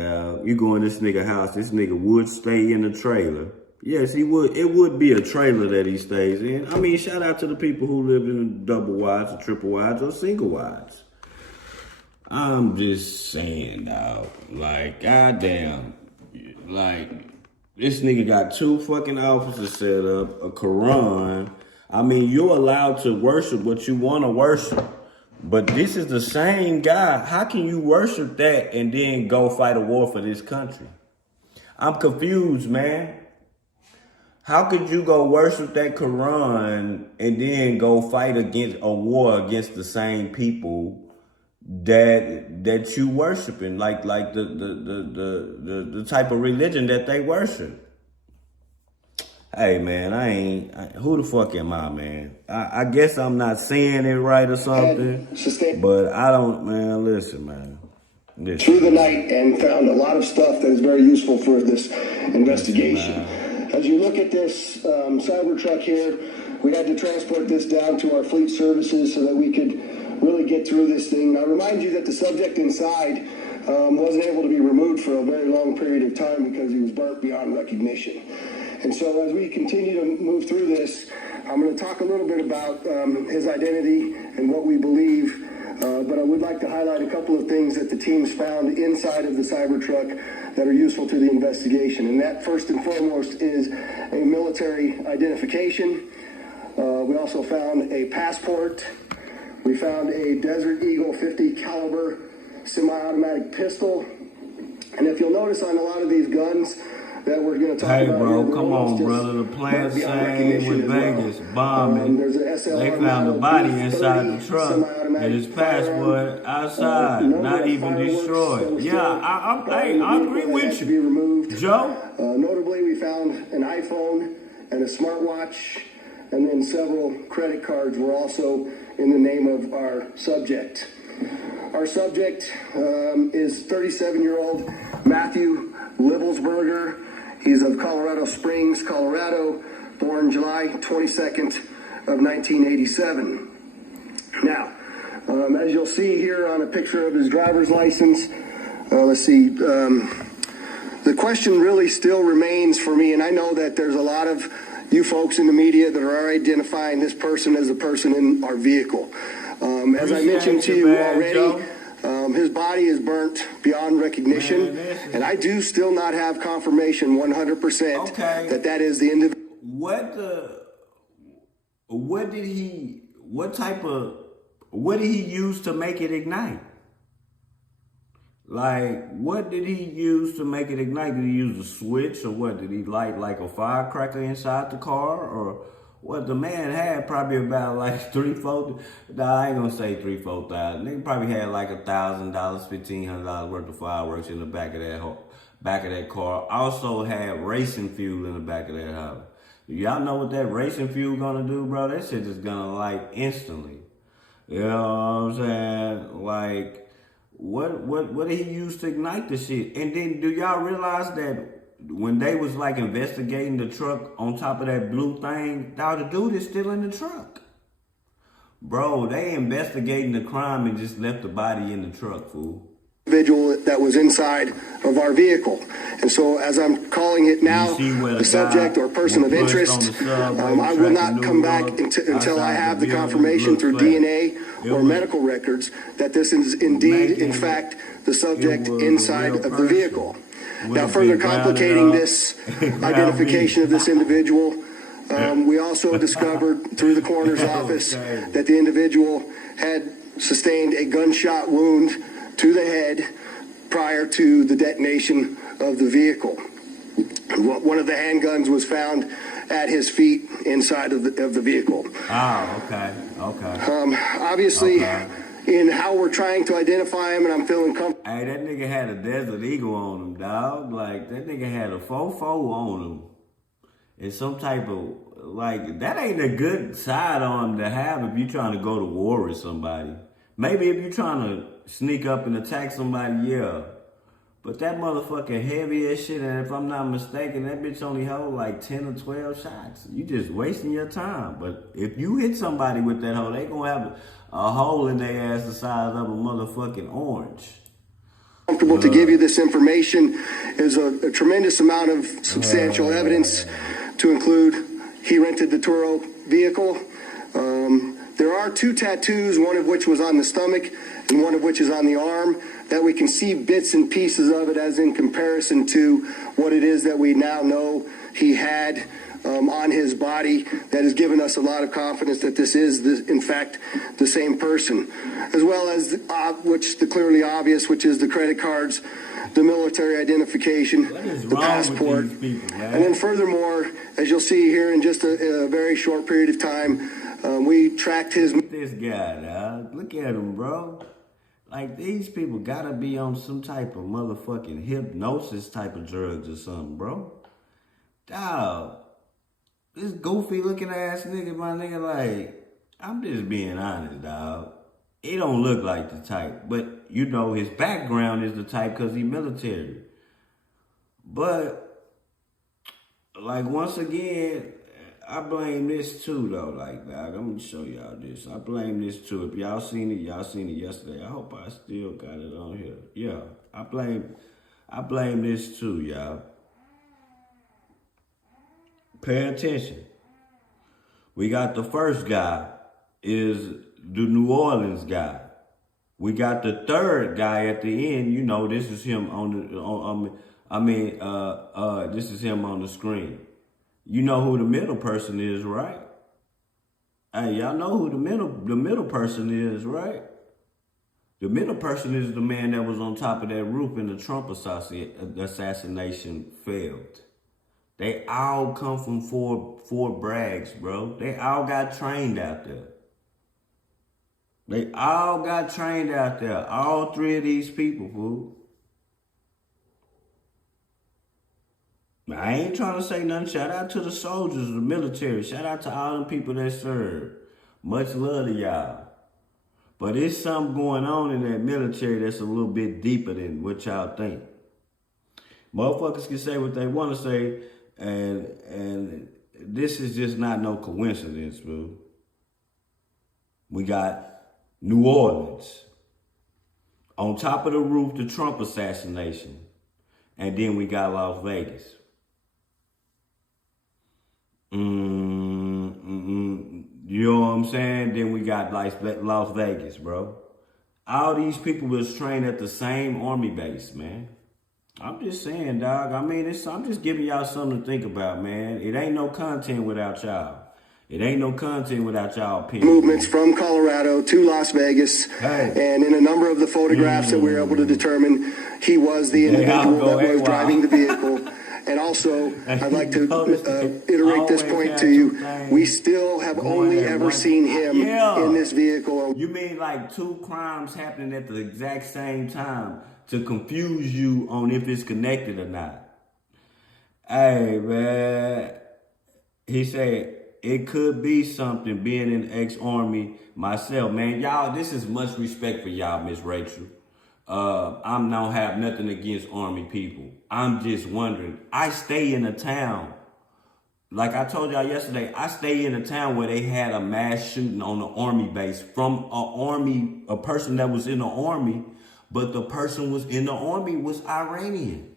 you go in this nigga house, this nigga would stay in the trailer. Yes, he would. It would be a trailer that he stays in. I mean, shout out to the people who live in double wides or triple wides or single wides. I'm just saying, dog. Like, goddamn. Like, this nigga got 2 fucking offices set up, a Quran. I mean, you're allowed to worship what you want to worship. But this is the same guy. How can you worship that and then go fight a war for this country? I'm confused, man. How could you go worship that Quran and then go fight against a war against the same people that you worshiping, like the type of religion that they worship? Hey man, who the fuck am I, man? I guess I'm not saying it right or something, but I don't, man, listen, man. Through the night and found a lot of stuff that is very useful for this investigation. As you look at this cyber truck here, we had to transport this down to our fleet services so that we could really get through this thing. I remind you that the subject inside wasn't able to be removed for a very long period of time because he was burnt beyond recognition. And so as we continue to move through this, I'm going to talk a little bit about his identity and what we believe, but I would like to highlight a couple of things that the teams found inside of the Cybertruck that are useful to the investigation. And that, first and foremost, is a military identification. We also found a passport. We found a Desert Eagle 50 caliber semi-automatic pistol. And if you'll notice on a lot of these guns that we're going to talk about, bro, come on, brother. The plan same with Vegas bombing. They found the body inside the truck and his passport outside, not even destroyed. Yeah, I agree with you, Joe. Notably, we found an iPhone and a smartwatch, and then several credit cards were also in the name of our subject. Our subject is 37-year-old Matthew Libelsberger. He's of Colorado Springs, Colorado, born July 22nd of 1987. Now, as you'll see here on a picture of his driver's license, let's see, the question really still remains for me, and I know that there's a lot of you folks in the media that are identifying this person as a person in our vehicle. As I mentioned to you already, his body is burnt beyond recognition, and I do still not have confirmation 100% that is the individual. What did he use to make it ignite? Like, what did he use to make it ignite? Did he use a switch, or what? Did he light like a firecracker inside the car, or what? The man had probably about like I ain't gonna say 3,000-4,000. They probably had like $1,000, $1,500 worth of fireworks in the back of that car. Also had racing fuel in the back of that house. Y'all know what that racing fuel gonna do, bro? That shit is gonna light instantly. You know what I'm saying? Like, what did he use to ignite the shit? And then do y'all realize that when they was like investigating the truck on top of that blue thing, now the dude is still in the truck. Bro, they investigating the crime and just left the body in the truck, fool. Individual that was inside of our vehicle. And so as I'm calling it now, the subject or person of interest, I will not come back until I have the confirmation through DNA or medical records that this is indeed, in fact, the subject inside of the vehicle. Now, further complicating this identification of this individual, we also discovered through the coroner's office that the individual had sustained a gunshot wound to the head prior to the detonation of the vehicle. One of the handguns was found at his feet inside of the vehicle. Oh, okay. Obviously, in how we're trying to identify him, and I'm feeling comfortable. Hey, that nigga had a Desert Eagle on him, dog. Like, that nigga had a 4.4 on him. And some type of, like, that ain't a good sidearm to have if you're trying to go to war with somebody. Maybe if you're trying to sneak up and attack somebody, yeah. But that motherfucker heavy as shit, and if I'm not mistaken, that bitch only held like 10 or 12 shots. You just wasting your time. But if you hit somebody with that hole, they gonna have a hole in their ass the size of a motherfucking orange. Comfortable to give you this information is a tremendous amount of substantial evidence to include he rented the Turo vehicle. There are 2 tattoos, one of which was on the stomach and one of which is on the arm, that we can see bits and pieces of it as in comparison to what it is that we now know he had on his body. That has given us a lot of confidence that this is, in fact, the same person. As well as, the clearly obvious, which is the credit cards, the military identification, the passport. And then furthermore, as you'll see here in just a very short period of time, we tracked his... This guy, dog. Look at him, bro. Like, these people gotta be on some type of motherfucking hypnosis type of drugs or something, bro. Dog. This goofy looking ass nigga, my nigga, like, I'm just being honest, dog. He don't look like the type, but you know his background is the type because he's military. But, like, once again, I blame this too, though. Like, dog, I'm gonna show y'all this. I blame this too. If y'all seen it yesterday. I hope I still got it on here. Yeah, I blame this too, y'all. Pay attention. We got the first guy is the New Orleans guy. We got the third guy at the end. You know, this is him this is him on the screen. You know who the middle person is, right? Hey, y'all know who the middle person is, right? The middle person is the man that was on top of that roof and the Trump assassination failed. They all come from Fort Braggs, bro. They all got trained out there. All three of these people, fool. I ain't trying to say nothing. Shout out to the soldiers, the military. Shout out to all them people that serve. Much love to y'all. But there's something going on in that military that's a little bit deeper than what y'all think. Motherfuckers can say what they want to say, and this is just not no coincidence, bro. We got New Orleans. On top of the roof, the Trump assassination. And then we got Las Vegas. You know what I'm saying? Then we got Las Vegas, bro. All these people was trained at the same army base, man. I'm just saying, dog. I mean, I'm just giving y'all something to think about, man. It ain't no content without y'all. It ain't no content without y'all opinion. Movements from Colorado to Las Vegas. Hey. And in a number of the photographs that we were able to determine, he was the individual that was driving the vehicle. And also, I'd like to iterate this point to you. We still have only ever seen him in this vehicle. You mean like two crimes happening at the exact same time to confuse you on if it's connected or not? Hey, man. He said, it could be something being an ex-army myself, man. Y'all, this is much respect for y'all, Miss Rachel. I don't have nothing against army people. I'm just wondering. I stay in a town. Like I told y'all yesterday, I stay in a town where they had a mass shooting on the army base from a person that was in the army, but the person was in the army was Iranian.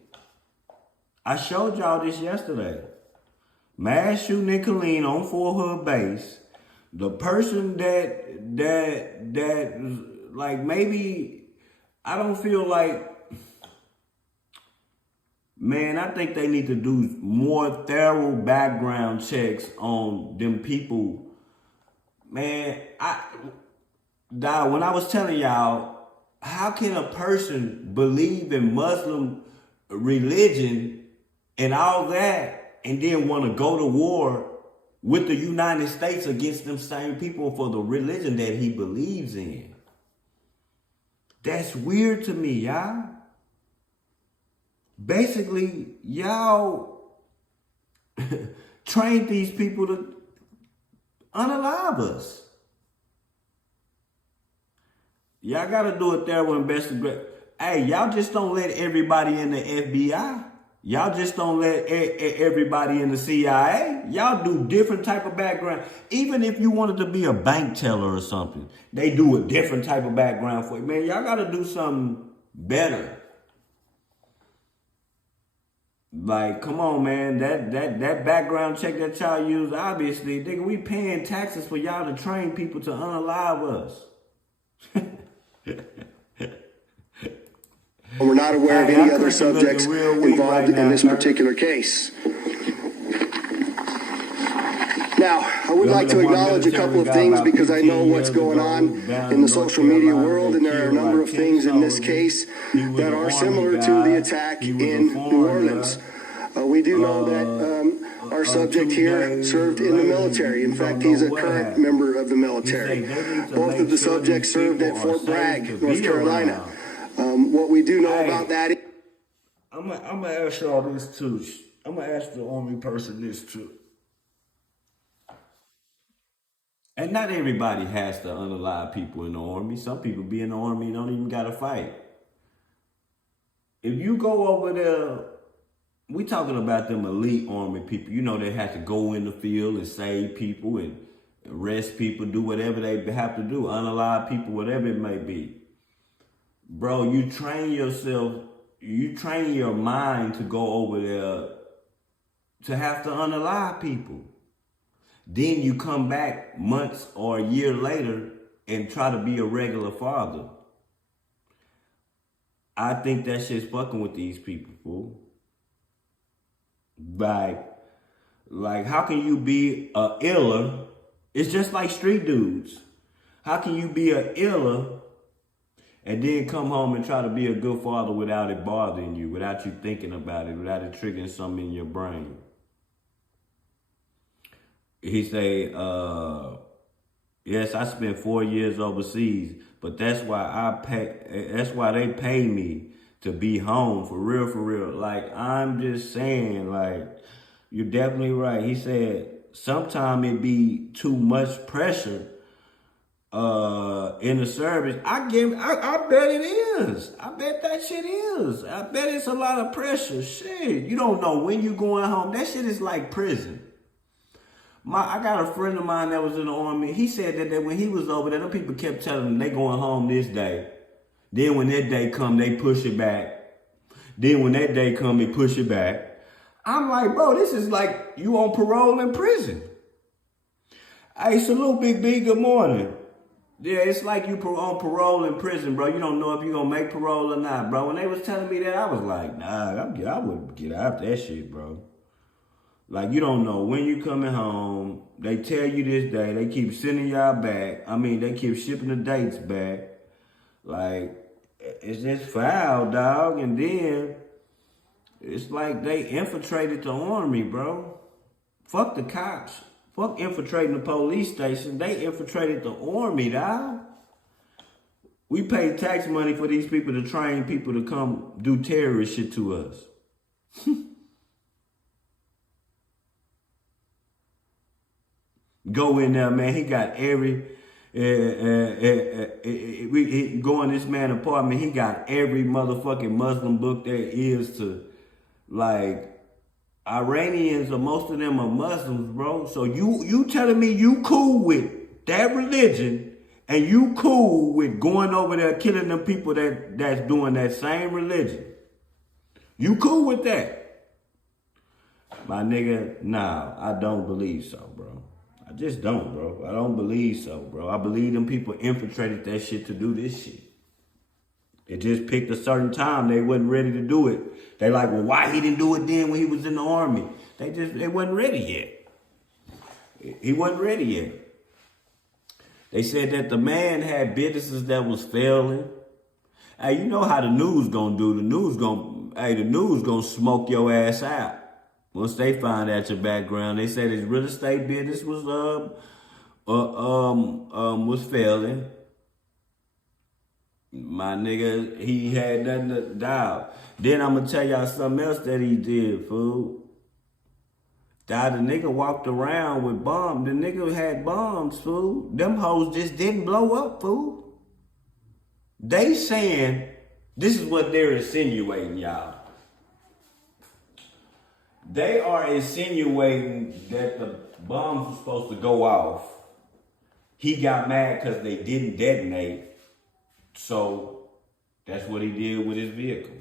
I showed y'all this yesterday. Mass shooting in Killeen on Fort Hood base. The person that like maybe, I don't feel like, man, I think they need to do more thorough background checks on them people. Man, when I was telling y'all, how can a person believe in Muslim religion and all that and then want to go to war with the United States against them same people for the religion that he believes in? That's weird to me, y'all. Basically, y'all trained these people to unalive us. Y'all got to do a thorough investigation. Hey, y'all just don't let everybody in the FBI. Y'all just don't let everybody in the CIA. Y'all do different type of background. Even if you wanted to be a bank teller or something, they do a different type of background for you. Man, y'all got to do something better. Like, come on, man. That background check that y'all use, obviously, nigga, we paying taxes for y'all to train people to unalive us. We're not aware of any other subjects involved in this particular case. Now, I would like to acknowledge a couple of things because I know what's going on in the social media world, and there are a number of things in this case that are similar to the attack in New Orleans. We do know that our subject here served in the military. In fact, he's a current member of the military. Both of the subjects served at Fort Bragg, North Carolina. What we do know about that is... I'm going to ask y'all this too. I'm going to ask the Army person this too. And not everybody has to unalive people in the Army. Some people be in the Army and don't even got to fight. If you go over there we talking about them elite army people. You know, they have to go in the field and save people and arrest people, do whatever they have to do, unalive people, whatever it may be. Bro, you train yourself, you train your mind to go over there to have to unalive people. Then you come back months or a year later and try to be a regular father. I think that shit's fucking with these people, fool. Like, how can you be a iller? It's just like street dudes. How can you be a iller and then come home and try to be a good father without it bothering you, without you thinking about it, without it triggering something in your brain? He say, yes, I spent 4 years overseas, but that's why they pay me to be home, for real, for real. Like, I'm just saying, like, you're definitely right. He said, sometimes it be too much pressure in the service. I bet it is. I bet that shit is. I bet it's a lot of pressure. Shit, you don't know when you going home. That shit is like prison. I got a friend of mine that was in the army. He said that when he was over there, them people kept telling him they going home this day. Then when that day come, they push it back. Then when that day come, they push it back. I'm like, bro, this is like you on parole in prison. Hey, salute, Big B, good morning. Yeah, it's like you on parole in prison, bro. You don't know if you're going to make parole or not, bro. When they was telling me that, I was like, nah, I would get out that shit, bro. Like, you don't know when you coming home. They tell you this day. They keep sending y'all back. I mean, they keep shipping the dates back. Like, it's just foul, dog. And then, it's like they infiltrated the army, bro. Fuck the cops. Fuck infiltrating the police station. They infiltrated the army, dog. We pay tax money for these people to train people to come do terrorist shit to us. Go in there, man. He got every... we go in this man's apartment. He got every motherfucking Muslim book there is to, like... Iranians, or most of them are Muslims, bro. So you telling me you cool with that religion and you cool with going over there killing them people that's doing that same religion? You cool with that? My nigga, nah, I don't believe so, bro. I just don't, bro. I don't believe so, bro. I believe them people infiltrated that shit to do this shit. It just picked a certain time. They wasn't ready to do it. They like, well, why he didn't do it then when he was in the army? They wasn't ready yet. He wasn't ready yet. They said that the man had businesses that was failing. Hey, you know how the news gonna do. The news gonna smoke your ass out. Once they find out your background, they said his real estate business was failing. My nigga, he had nothing to dial. Then I'm gonna tell y'all something else that he did, fool. The nigga walked around with bombs. The nigga had bombs, fool. Them hoes just didn't blow up, fool. They saying, this is what they're insinuating, y'all. They are insinuating that the bombs were supposed to go off. He got mad because they didn't detonate. So, that's what he did with his vehicle.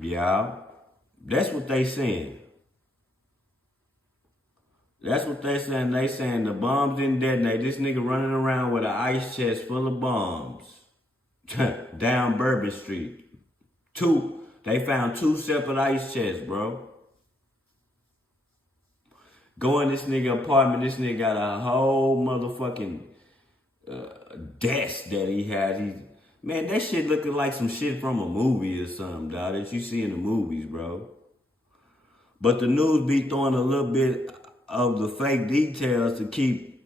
Yeah. That's what they saying. That's what they saying. They saying the bombs didn't detonate. This nigga running around with an ice chest full of bombs. Down Bourbon Street. They found 2 separate ice chests, bro. Go in this nigga apartment. This nigga got a whole motherfucking... desk that he had. Man, that shit looking like some shit from a movie or something, dog, that you see in the movies, bro. But the news be throwing a little bit of the fake details to keep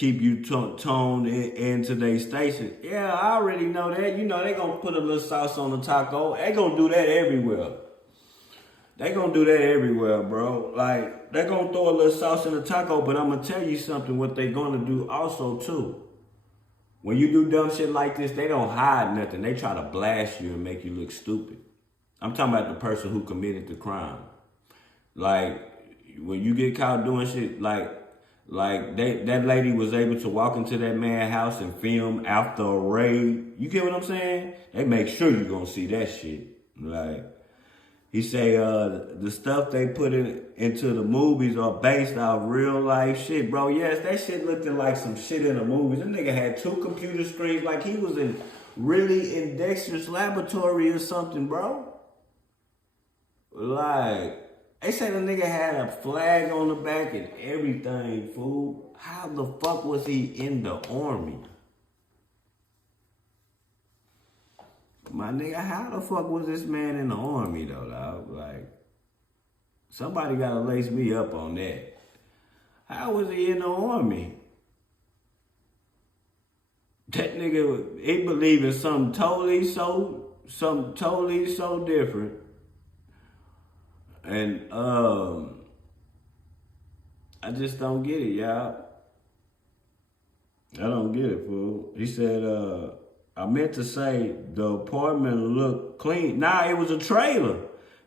you toned into their station. Yeah, I already know that. You know, they gonna put a little sauce on the taco. They gonna do that everywhere. They gonna do that everywhere, bro. Like, they gonna throw a little sauce in the taco, but I'm gonna tell you something, what they gonna do also, too. When you do dumb shit like this, they don't hide nothing. They try to blast you and make you look stupid. I'm talking about the person who committed the crime. Like, when you get caught doing shit, like that lady was able to walk into that man's house and film after a raid. You get what I'm saying? They make sure you gonna see that shit. Like, he say, the stuff they put into the movies are based off real life shit, bro. Yes, that shit looked like some shit in the movies. That nigga had 2 computer screens, like he was really in Dexter's laboratory or something, bro. Like, they say the nigga had a flag on the back and everything, fool. How the fuck was he in the army? My nigga, how the fuck was this man in the army, though, dog? Like, somebody gotta lace me up on that. How was he in the army? That nigga, he believed in something totally so different. And I just don't get it, y'all. I don't get it, fool. He said, I meant to say the apartment looked clean. Nah, it was a trailer.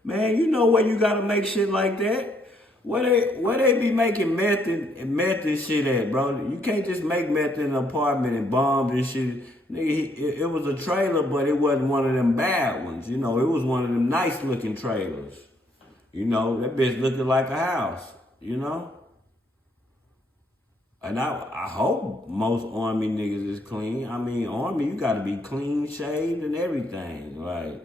Man, you know where you gotta make shit like that? Where they be making meth and shit at, bro? You can't just make meth in an apartment and bombs and shit. Nigga, it was a trailer, but it wasn't one of them bad ones. You know, it was one of them nice looking trailers. You know, that bitch looking like a house, you know? And I hope most Army niggas is clean. I mean, Army, you gotta be clean shaved and everything. Like,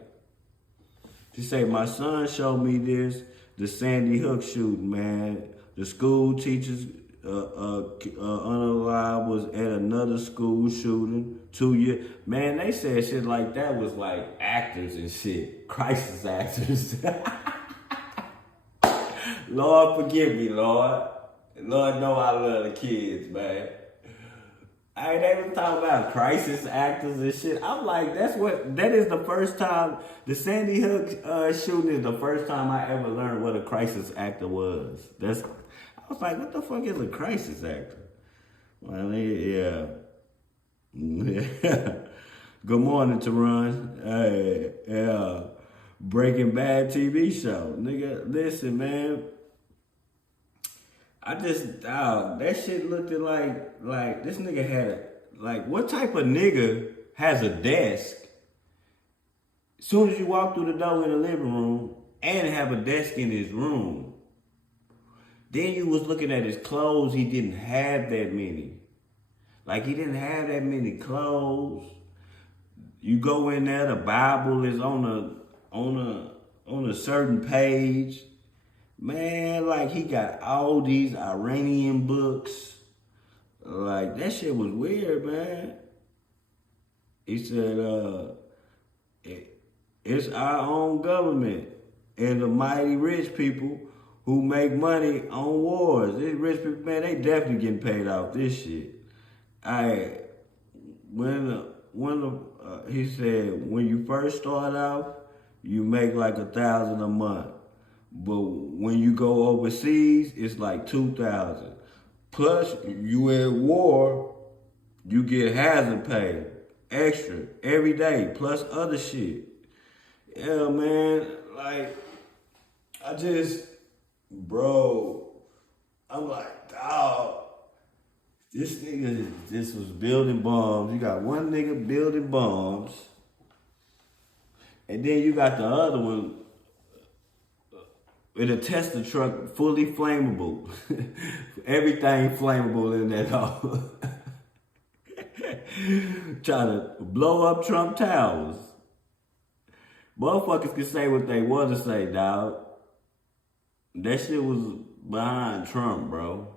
she say, my son showed me this, the Sandy Hook shooting, man. The school teachers unalive was at another school shooting 2 years. Man, they said shit like that was like actors and shit. Crisis actors. Lord, forgive me, Lord. Lord know I love the kids, man. They was talking about crisis actors and shit. I'm like, that is the first time, the Sandy Hook shooting is the first time I ever learned what a crisis actor was. I was like, what the fuck is a crisis actor? Well, yeah. Good morning, Teron. Hey, yeah. Breaking Bad TV show. Nigga, listen, man. That shit looked like this nigga had what type of nigga has a desk as soon as you walk through the door in the living room and have a desk in his room? Then you was looking at his clothes, he didn't have that many. Like, he didn't have that many clothes. You go in there, the Bible is on a certain page. Man, like, he got all these Iranian books. Like, that shit was weird, man. He said, it's our own government and the mighty rich people who make money on wars. These rich people, man, they definitely getting paid off this shit. He said, when you first start off, you make like $1,000 a month. But when you go overseas, it's like 2,000. Plus, you at war, you get hazard pay, extra, every day, plus other shit. Yeah, man, like, I'm like, dawg, this nigga just was building bombs. You got one nigga building bombs, and then you got the other one with a Tesla truck fully flammable. Everything flammable in that hole. Trying to blow up Trump Towers. Motherfuckers can say what they want to say, dog. That shit was behind Trump, bro.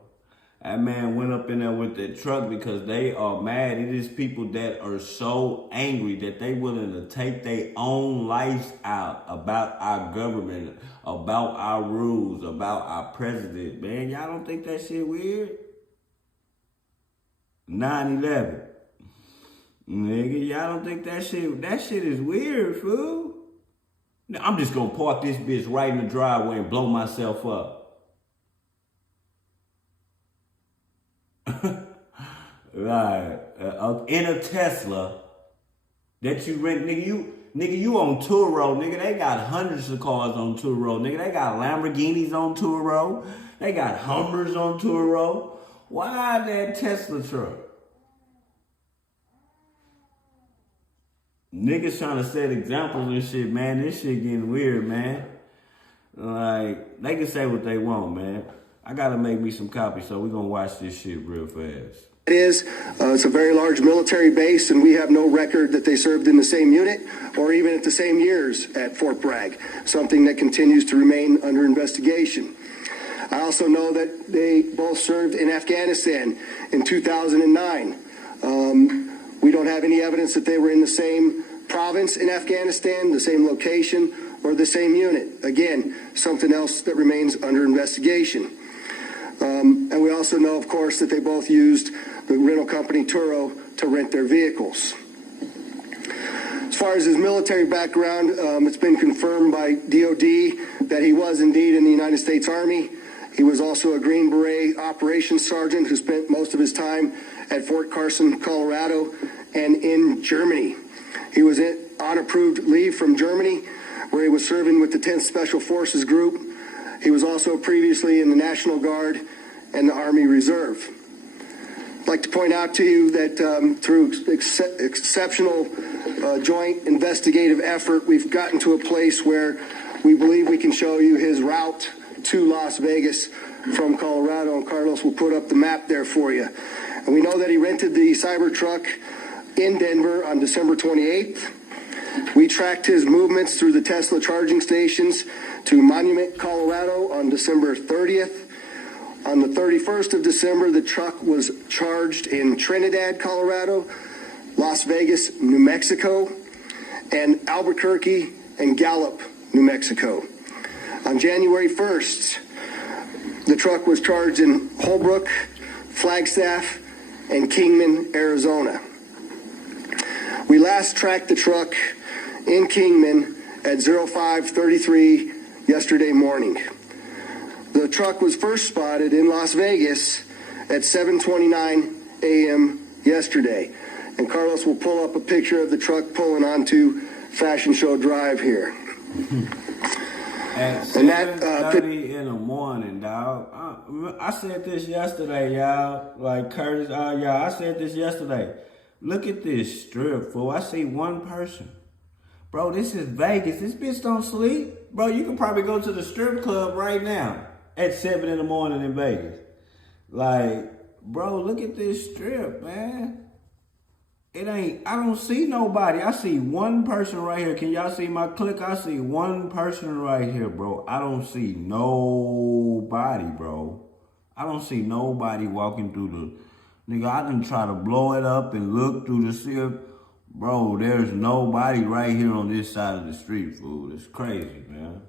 That man went up in there with that truck because they are mad. It is people that are so angry that they willing to take their own lives out about our government, about our rules, about our president. Man, y'all don't think that shit weird? 9/11. Nigga, y'all don't think that shit is weird, fool? Now, I'm just gonna park this bitch right in the driveway and blow myself up. Right. In a Tesla that you rent, nigga, Nigga, you on Turo, nigga. They got hundreds of cars on Turo, nigga. They got Lamborghinis on Turo. They got Hummers on Turo. Why that Tesla truck? Niggas trying to set examples and shit, man. This shit getting weird, man. Like, they can say what they want, man. I gotta make me some copies, so we gonna watch this shit real fast. It's a very large military base, and we have no record that they served in the same unit or even at the same years at Fort Bragg, something that continues to remain under investigation. I also know that they both served in Afghanistan in 2009. We don't have any evidence that they were in the same province in Afghanistan, the same location, or the same unit. Again, something else that remains under investigation. And we also know, of course, that they both used the rental company Turo to rent their vehicles. As far as his military background, it's been confirmed by DOD that he was indeed in the United States Army. He was also a Green Beret operations sergeant who spent most of his time at Fort Carson, Colorado, and in Germany. He was on approved leave from Germany, where he was serving with the 10th Special Forces Group. He was also previously in the National Guard and the Army Reserve. I'd like to point out to you that through exceptional joint investigative effort, we've gotten to a place where we believe we can show you his route to Las Vegas from Colorado, and Carlos will put up the map there for you. And we know that he rented the Cybertruck in Denver on December 28th. We tracked his movements through the Tesla charging stations to Monument, Colorado on December 30th. On the 31st of December, the truck was charged in Trinidad, Colorado, Las Vegas, New Mexico, and Albuquerque and Gallup, New Mexico. On January 1st, the truck was charged in Holbrook, Flagstaff, and Kingman, Arizona. We last tracked the truck in Kingman at 05:33 yesterday morning. The truck was first spotted in Las Vegas at 7:29 a.m. yesterday. And Carlos will pull up a picture of the truck pulling onto Fashion Show Drive here. At 7:30 in the morning, dog. I said this yesterday, y'all. Like Curtis, y'all, I said this yesterday. Look at this strip, fool. I see one person. Bro, this is Vegas. This bitch don't sleep. Bro, you can probably go to the strip club right now at 7 in the morning in Vegas. Like, bro, look at this strip, man. I don't see nobody. I see one person right here. Can y'all see my click? I see one person right here, bro. I don't see nobody, bro. I don't see nobody walking through the... Nigga, I done try to blow it up and look through the strip. Bro, there's nobody right here on this side of the street, fool. It's crazy, man.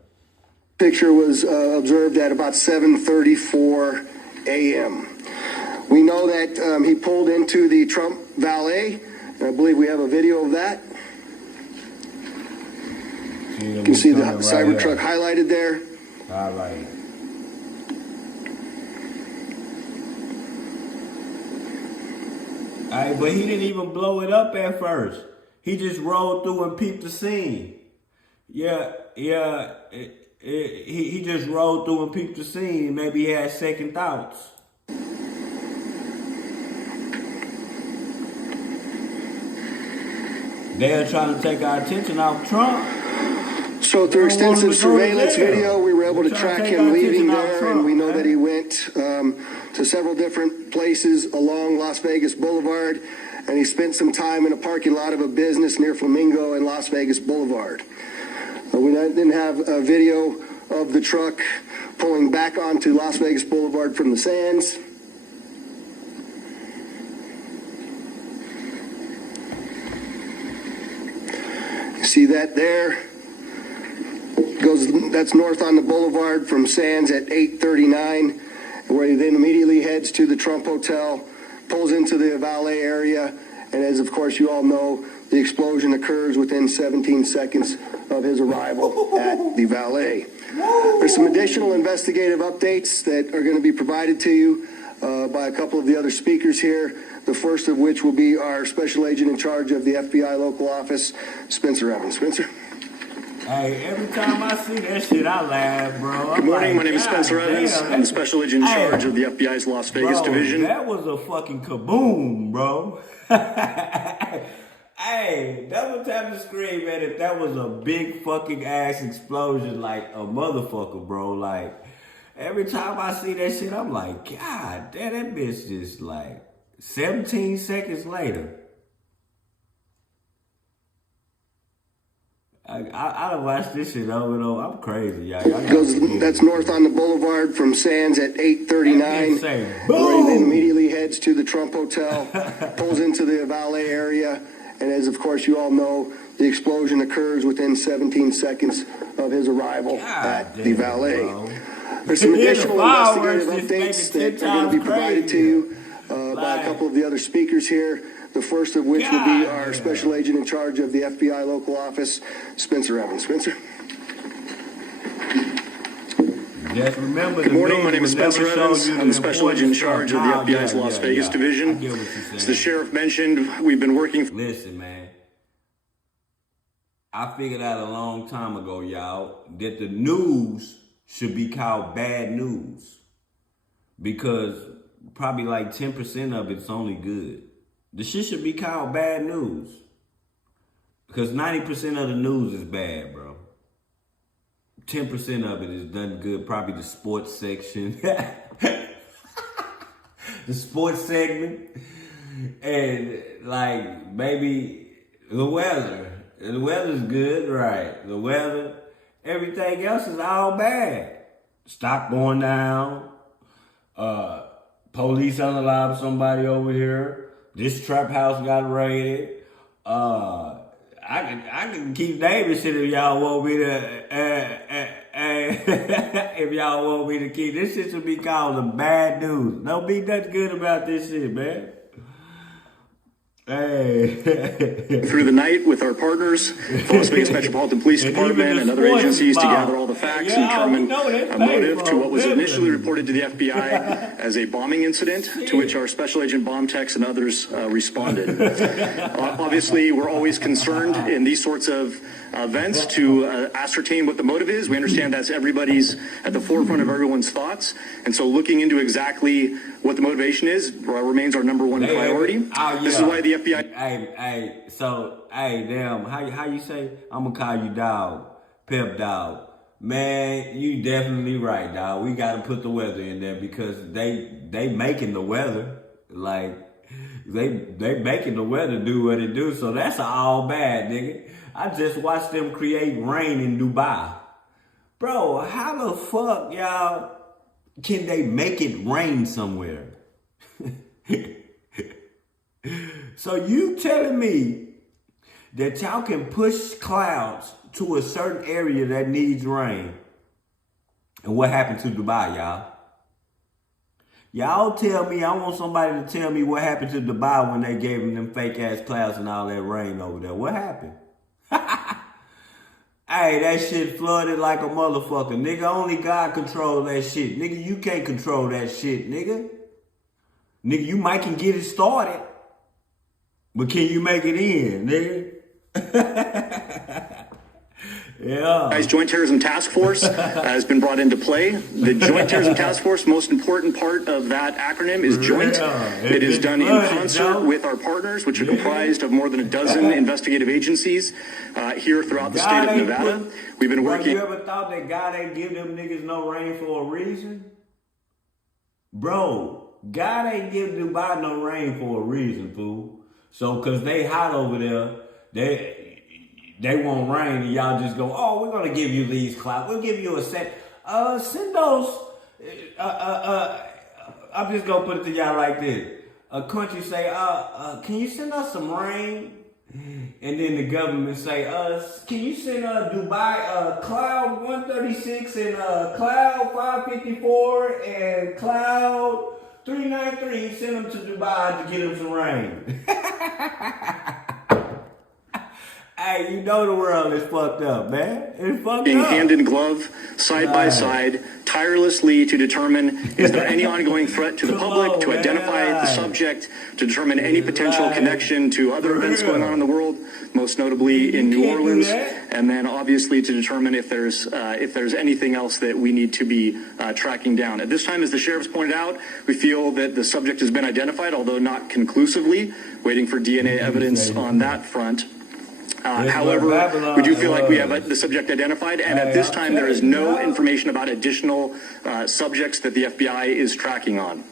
Picture was observed at about 7:34 a.m. We know that he pulled into the Trump Valet. I believe we have a video of that. You can see the Cybertruck highlighted there. Highlighted. All right, but he didn't even blow it up at first. He just rolled through and peeped the scene. He just rolled through and peeped the scene. Maybe he had second thoughts. They're trying to take our attention off Trump. So through extensive surveillance video, we were able to track him leaving there, and we know that he went to several different places along Las Vegas Boulevard, and he spent some time in a parking lot of a business near Flamingo and Las Vegas Boulevard. We didn't have a video of the truck pulling back onto Las Vegas Boulevard from the Sands. You see that there? That's north on the boulevard from Sands at 8:39, where he then immediately heads to the Trump Hotel, pulls into the valet area, and as of course you all know, the explosion occurs within 17 seconds of his arrival at the valet. There's some additional investigative updates that are going to be provided to you by a couple of the other speakers here, the first of which will be our special agent in charge of the FBI local office, Spencer Evans. Spencer? Hey, every time I see that shit, I laugh, bro. Good morning, my name is Spencer Evans. I'm the special agent in charge of the FBI's Las Vegas division. That was a fucking kaboom, bro. Hey, double tap the screen, man, if that was a big fucking ass explosion like a motherfucker, bro. Like, every time I see that shit, I'm like, God damn, that bitch just like 17 seconds later. I watched this shit over and over. I'm crazy, y'all. That's north on the boulevard from Sands at 8:39. Where he then immediately heads to the Trump Hotel, pulls into the valet area, and as of course you all know, the explosion occurs within 17 seconds of his arrival at the valet. There's some additional investigative updates that are going to be provided to you by a couple of the other speakers here. The first of which will be our special agent in charge of the FBI local office, Spencer Evans. Spencer? Just remember, good morning, my name is Spencer Evans. I'm the special agent in charge of the FBI's Las Vegas division. As the sheriff mentioned, we've been working... Listen, man. I figured out a long time ago, y'all, that the news should be called bad news. Because probably like 10% of it's only good. The shit should be called bad news. Because 90% of the news is bad, bro. 10% of it is done good. Probably the sports section. The sports segment. And like maybe the weather. The weather's good, right? The weather. Everything else is all bad. Stock going down. Police unalive somebody over here. This trap house got raided. I can keep naming shit if y'all want me to. If y'all want me to keep this shit should be called the bad news. Don't be nothing good about this shit, man. Hey. Through the night with our partners, the Las Vegas Metropolitan Police Department and other agencies to gather all the facts and determine a motive to what was initially reported to the FBI as a bombing incident, to which our special agent bomb techs and others responded. Obviously, we're always concerned in these sorts of events to ascertain what the motive is. We understand that's everybody's at the forefront of everyone's thoughts. And so looking into exactly what the motivation is remains our number one priority. This is why the FBI... Damn, how you say? I'm gonna call you dog, Pep Dog. Man, you definitely right, dog. We gotta put the weather in there because they making the weather. Like, they making the weather do what it do, so that's all bad, nigga. I just watched them create rain in Dubai. Bro, how the fuck, y'all, can they make it rain somewhere? So you telling me that y'all can push clouds to a certain area that needs rain? And what happened to Dubai, y'all? Y'all tell me, I want somebody to tell me what happened to Dubai when they gave them fake ass clouds and all that rain over there. What happened? Hey, that shit flooded like a motherfucker. Nigga, only God control that shit. Nigga, you can't control that shit, nigga. Nigga, you might can get it started. But can you make it in, nigga? Yeah. Joint Terrorism Task Force has been brought into play. The Joint Terrorism Task Force, most important part of that acronym is joint. It is done in concert with our partners, which are comprised of more than a dozen investigative agencies here throughout the state of Nevada. We've been working... You ever thought that God ain't give them niggas no rain for a reason? Bro, God ain't give Dubai no rain for a reason, fool. So, cause they hot over there, they want rain and y'all just go, oh, we're gonna give you these clouds. We'll give you a set. Send those. I'm just gonna put it to y'all like this. A country say, can you send us some rain? And then the government say, can you send Dubai cloud 136 and cloud 554 and cloud 393? Send them to Dubai to get them some rain. Hey, you know the world is fucked up, man. It's fucked up. Hand in glove, side by side, tirelessly to determine is there any ongoing threat to the public, to identify the subject, to determine any potential connection to other events going on in the world, most notably in New Orleans, and then obviously to determine if there's anything else that we need to be tracking down. At this time, as the sheriff's pointed out, we feel that the subject has been identified, although not conclusively, waiting for DNA evidence on that front. However, we do feel like we have the subject identified, and at this time there is no information about additional subjects that the FBI is tracking on.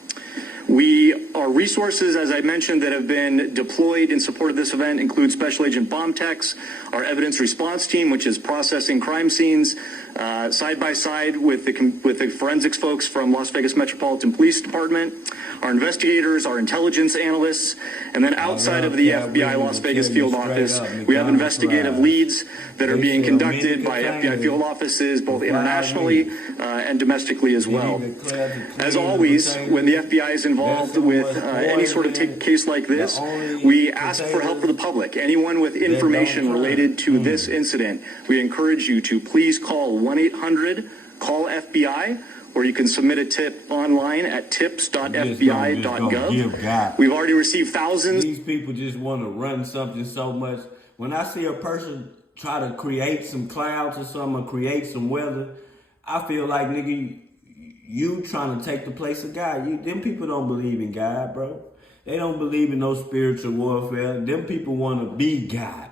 Our resources, as I mentioned, that have been deployed in support of this event include Special Agent Bomb Techs, our evidence response team, which is processing crime scenes, side by side with the forensics folks from Las Vegas Metropolitan Police Department, our investigators, our intelligence analysts, and then outside of the FBI Las Vegas field office, we have investigative leads that are being conducted by FBI field offices, both internationally and domestically as well. As always, when the FBI is involved with any sort of case like this, we ask for help for the public. Anyone with information related to this incident, we encourage you to please call 1-800-CALL-FBI, or you can submit a tip online at tips.fbi.gov. We've already received thousands. These people just want to run something so much. When I see a person try to create some clouds or something, or create some weather, I feel like, nigga, you trying to take the place of God. Them people don't believe in God, bro. They don't believe in no spiritual warfare. Them people want to be God.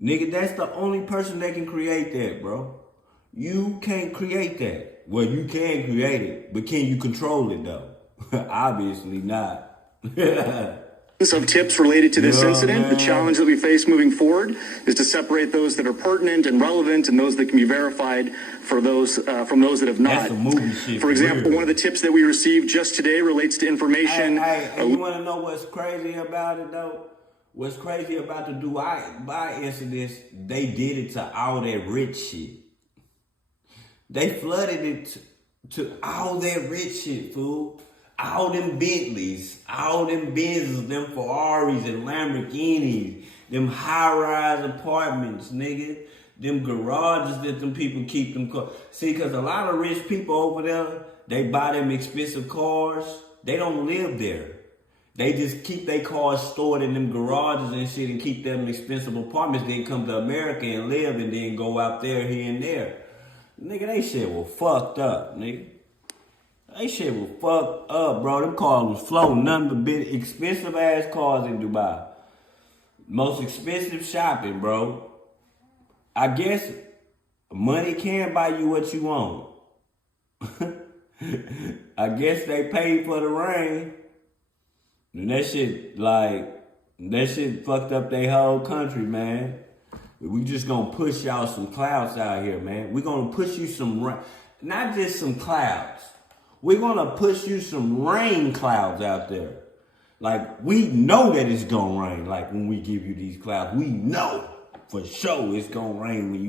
Nigga, that's the only person that can create that, bro. You can't create that. Well, you can create it, but can you control it, though? Obviously not. Of tips related to this incident. The challenge that we face moving forward is to separate those that are pertinent and relevant and those that can be verified for those from those that have not. That's some movie shit. For example, one of the tips that we received just today relates to information. Hey, you want to know what's crazy about it, though? What's crazy about the Dubai incidents, they did it to all that rich shit. They flooded it to all that rich shit, fool. All them Bentleys, all them Benzes, them Ferraris and Lamborghinis, them high-rise apartments, nigga. Them garages that them people keep them cars. See, because a lot of rich people over there, they buy them expensive cars. They don't live there. They just keep their cars stored in them garages and shit and keep them expensive apartments. Then come to America and live and then go out there, here and there. Nigga, they shit was fucked up, nigga. They shit was fucked up, bro. Them cars was floating. None but big expensive ass cars in Dubai. Most expensive shopping, bro. I guess money can buy you what you want. I guess they paid for the rain. And that shit fucked up their whole country, man. We just gonna push y'all some clouds out here, man. We gonna push you some rain, not just some clouds. We're gonna push you some rain clouds out there. Like, we know that it's gonna rain. Like, when we give you these clouds, we know for sure it's gonna rain when we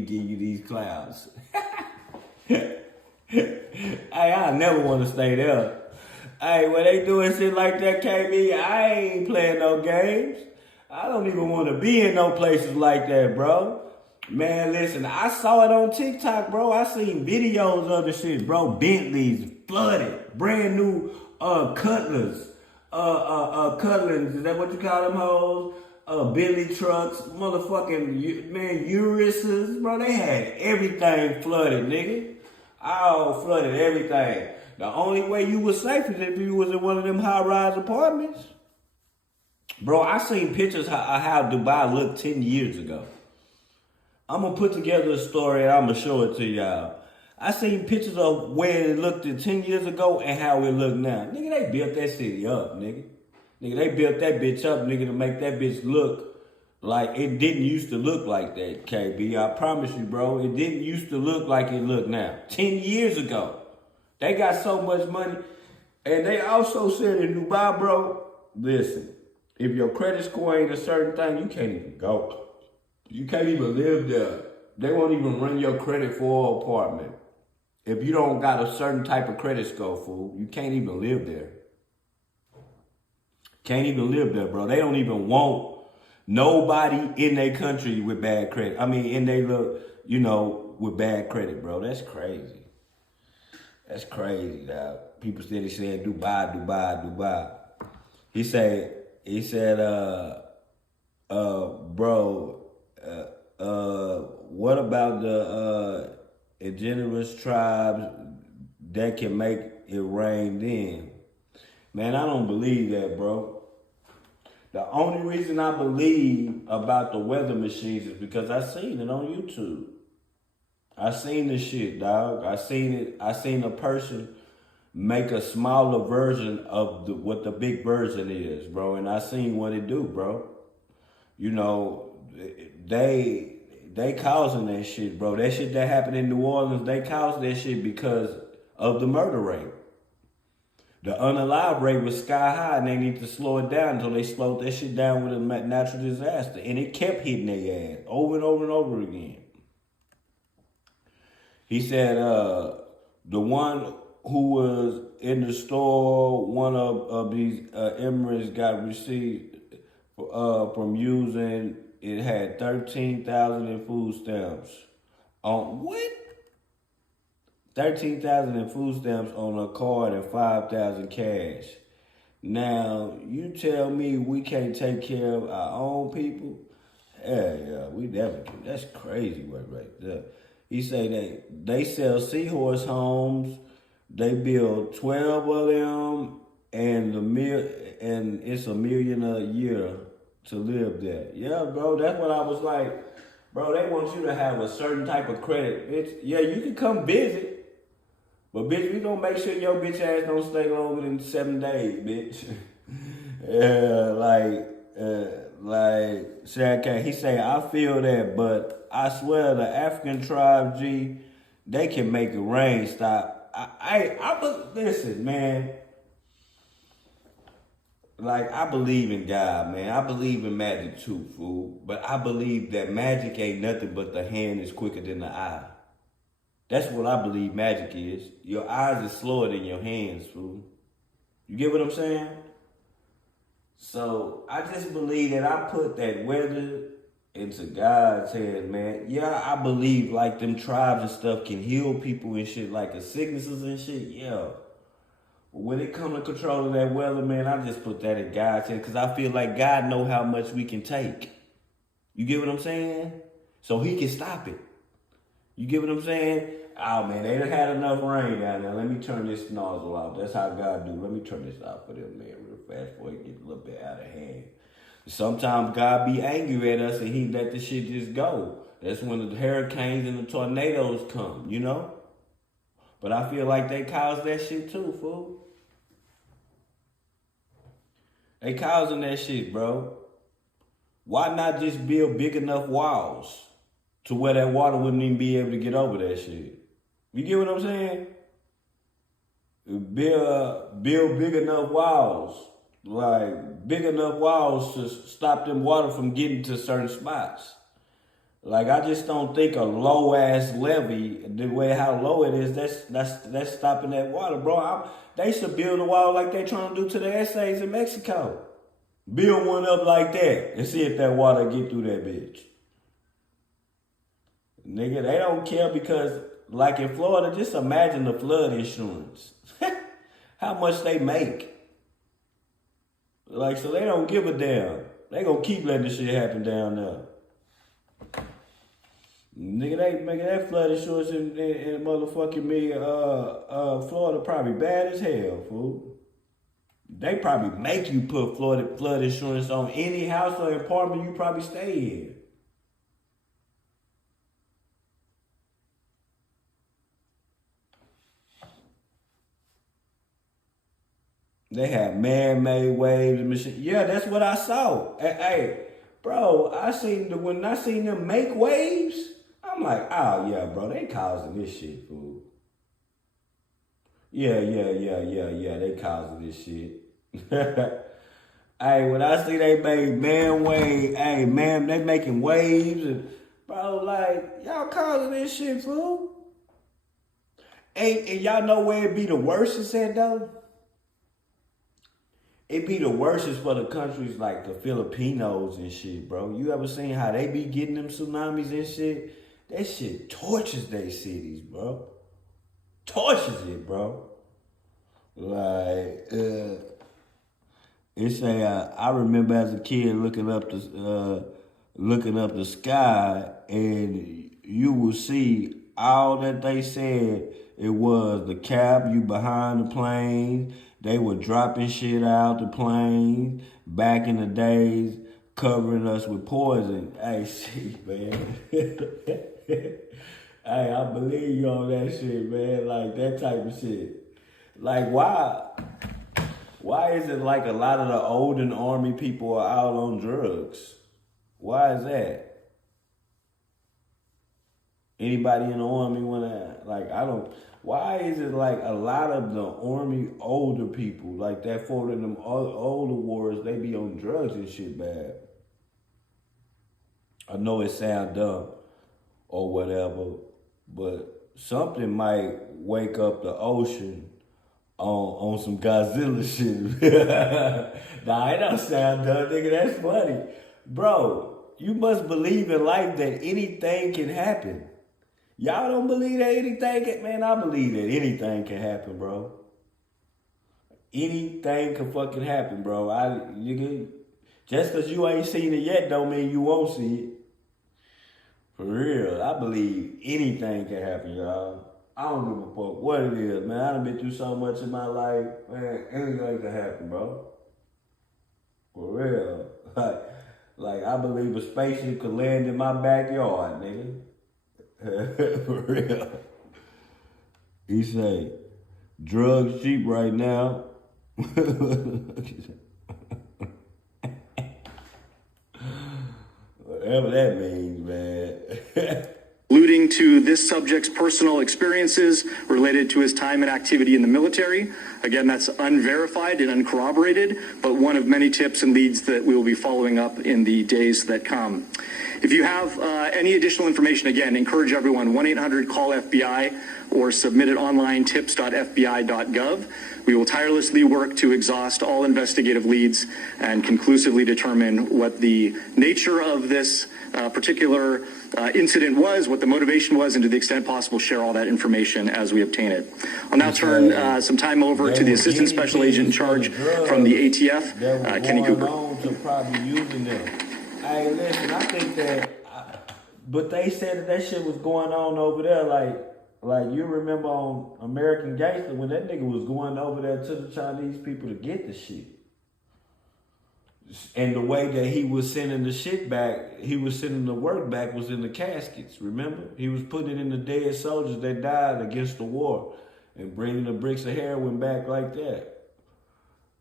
give you these clouds. Hey, I never want to stay there. Hey, when they doing shit like that, KB, I ain't playing no games. I don't even want to be in no places like that, bro. Man, listen, I saw it on TikTok, bro. I seen videos of the shit, bro. Bentleys flooded, brand new Cutlers, Cutlers. Is that what you call them hoes? Bentley trucks, motherfucking Uruses, bro. They had everything flooded, nigga. All flooded, everything. The only way you was safe is if you was in one of them high-rise apartments. Bro, I seen pictures of how Dubai looked 10 years ago. I'm going to put together a story and I'm going to show it to y'all. I seen pictures of where it looked 10 years ago and how it look now. Nigga, they built that city up, nigga. Nigga, they built that bitch up, nigga, to make that bitch look like it didn't used to look like that, KB. I promise you, bro. It didn't used to look like it look now. 10 years ago. They got so much money. And they also said in Dubai, bro, listen, if your credit score ain't a certain thing, you can't even go. You can't even live there. They won't even run your credit for an apartment. If you don't got a certain type of credit score, fool, you can't even live there. Can't even live there, bro. They don't even want Nobody in their country with bad credit. I mean, in they look, with bad credit, bro. That's crazy. That's crazy, dog. People steady saying Dubai, Dubai, Dubai. He said, bro, what about the indigenous tribes that can make it rain then? Man, I don't believe that, bro. The only reason I believe about the weather machines is because I seen it on YouTube. I seen the shit, dog. I seen it. I seen a person make a smaller version of what the big version is, bro. And I seen what it do, bro. They causing that shit, bro. That shit that happened in New Orleans, they caused that shit because of the murder rate. The unalive rate was sky high, and they need to slow it down until they slowed that shit down with a natural disaster. And it kept hitting their ass over and over and over again. He said the one who was in the store, one of these immigrants got received from using, it had 13,000 in food stamps. On what? 13,000 in food stamps on a card and 5,000 cash. Now, you tell me we can't take care of our own people? Yeah, we never can. That's crazy work right there. He say they sell seahorse homes. They build 12 of them, and it's $1 million a year to live there. Yeah, bro, that's what I was like. Bro, they want you to have a certain type of credit, bitch. Yeah, you can come visit, but bitch, we gonna make sure your bitch ass don't stay longer than 7 days, bitch. He say, I feel that, but I swear the African tribe, G, they can make it rain stop. Listen, man. Like, I believe in God, man. I believe in magic too, fool. But I believe that magic ain't nothing but the hand is quicker than the eye. That's what I believe magic is. Your eyes is slower than your hands, fool. You get what I'm saying? So I just believe that I put that weather into God's hands, man. Yeah, I believe like them tribes and stuff can heal people and shit, like the sicknesses and shit, yeah. But when it comes to controlling that weather, man, I just put that in God's hands because I feel like God know how much we can take. You get what I'm saying? So he can stop it. You get what I'm saying? Oh, man, they done had enough rain down there. Let me turn this nozzle off. That's how God do. Let me turn this off for them, man, real fast before it gets a little bit out of hand. Sometimes God be angry at us and he let the shit just go. That's when the hurricanes and the tornadoes come, you know? But I feel like they caused that shit too, fool. They causing that shit, bro. Why not just build big enough walls to where that water wouldn't even be able to get over that shit? You get what I'm saying? Build big enough walls. Like, big enough walls to stop them water from getting to certain spots. Like, I just don't think a low-ass levee, the way how low it is, that's stopping that water, bro. They should build a wall like they trying to do to the essays in Mexico. Build one up like that and see if that water get through that bitch. Nigga, they don't care because, like in Florida, just imagine the flood insurance. How much they make. Like, so they don't give a damn. They gonna keep letting this shit happen down there. Nigga, they making that flood insurance in motherfucking Florida probably bad as hell, fool. They probably make you put flood insurance on any house or apartment you probably stay in. They have man-made waves and machine. Yeah, that's what I saw. Hey, bro, when I seen them make waves, I'm like, oh yeah, bro, they causing this shit, fool. Yeah, they causing this shit. Hey, when I see they made they making waves and bro, like, y'all causing this shit, fool. And y'all know where it be the worst is at though? it be the worstest for the countries like the Filipinos and shit, bro. You ever seen how they be getting them tsunamis and shit? That shit tortures their cities, bro. Tortures it, bro. Like, it's a. I remember as a kid looking up the sky, and you will see all that they said. It was the cap, you behind the planes. They were dropping shit out the planes back in the days, covering us with poison. Hey, shit, man. Hey, I believe you on that shit, man. Like that type of shit. Like why is it like a lot of the old and army people are out on drugs? Why is that? Anybody in the army wanna why is it like a lot of the army older people, like that fought in them older wars, they be on drugs and shit bad? I know it sound dumb or whatever, but something might wake up the ocean on some Godzilla shit. Nah, it don't sound dumb, nigga. That's funny. Bro, you must believe in life that anything can happen. Y'all don't believe that anything can... Man, I believe that anything can happen, bro. Anything can fucking happen, bro. Just because you ain't seen it yet don't mean you won't see it. For real, I believe anything can happen, y'all. I don't give a fuck what it is, man. I done been through so much in my life, man. Anything can happen, bro. For real. Like I believe a spaceship could land in my backyard, nigga. For real. He say, drugs cheap right now. Whatever that means, man. Alluding to this subject's personal experiences related to his time and activity in the military. Again, that's unverified and uncorroborated, but one of many tips and leads that we will be following up in the days that come. If you have any additional information, again, encourage everyone, 1-800-CALL-FBI or submit it online, tips.fbi.gov. We will tirelessly work to exhaust all investigative leads and conclusively determine what the nature of this particular incident was, what the motivation was, and to the extent possible, share all that information as we obtain it. I'll now turn some time over to the Assistant Special Agent in charge from the ATF, Kenny Cooper. Hey, listen, I think that, but they said that shit was going on over there, like you remember on American Gangster when that nigga was going over there to the Chinese people to get the shit. And the way that he was sending the shit back, he was sending the work back was in the caskets, remember? He was putting it in the dead soldiers that died against the war and bringing the bricks of heroin back like that.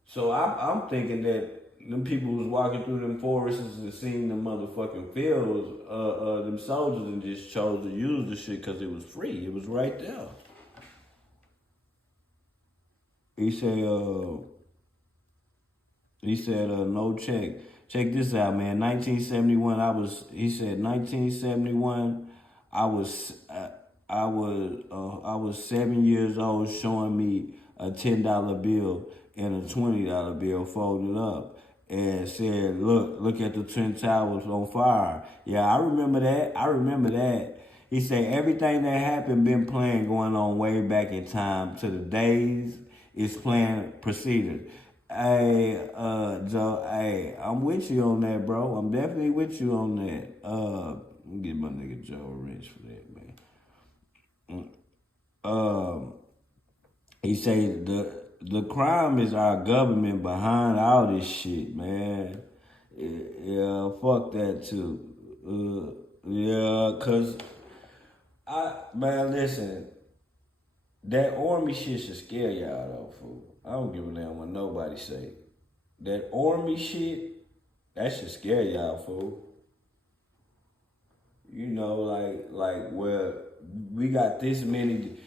So I'm thinking that them people was walking through them forests and seen the motherfucking fields, them soldiers, and just chose to use the shit because it was free. It was right there. He said, no check. Check this out, man. 1971, I was 7 years old, showing me a $10 bill and a $20 bill folded up. And said, look at the Twin Towers on fire. Yeah, I remember that. He said, everything that happened been planned going on way back in time to the days it's planned proceeded. Hey, Joe, hey, I'm with you on that, bro. I'm definitely with you on that. Let me get my nigga Joe a wrench for that, man. He said the crime is our government behind all this shit, man. Yeah, fuck that too. Yeah, cause man, listen, that army shit should scare y'all though, fool. I don't give a damn what nobody say. That army shit, that should scare y'all, fool. You know, like where we got this many and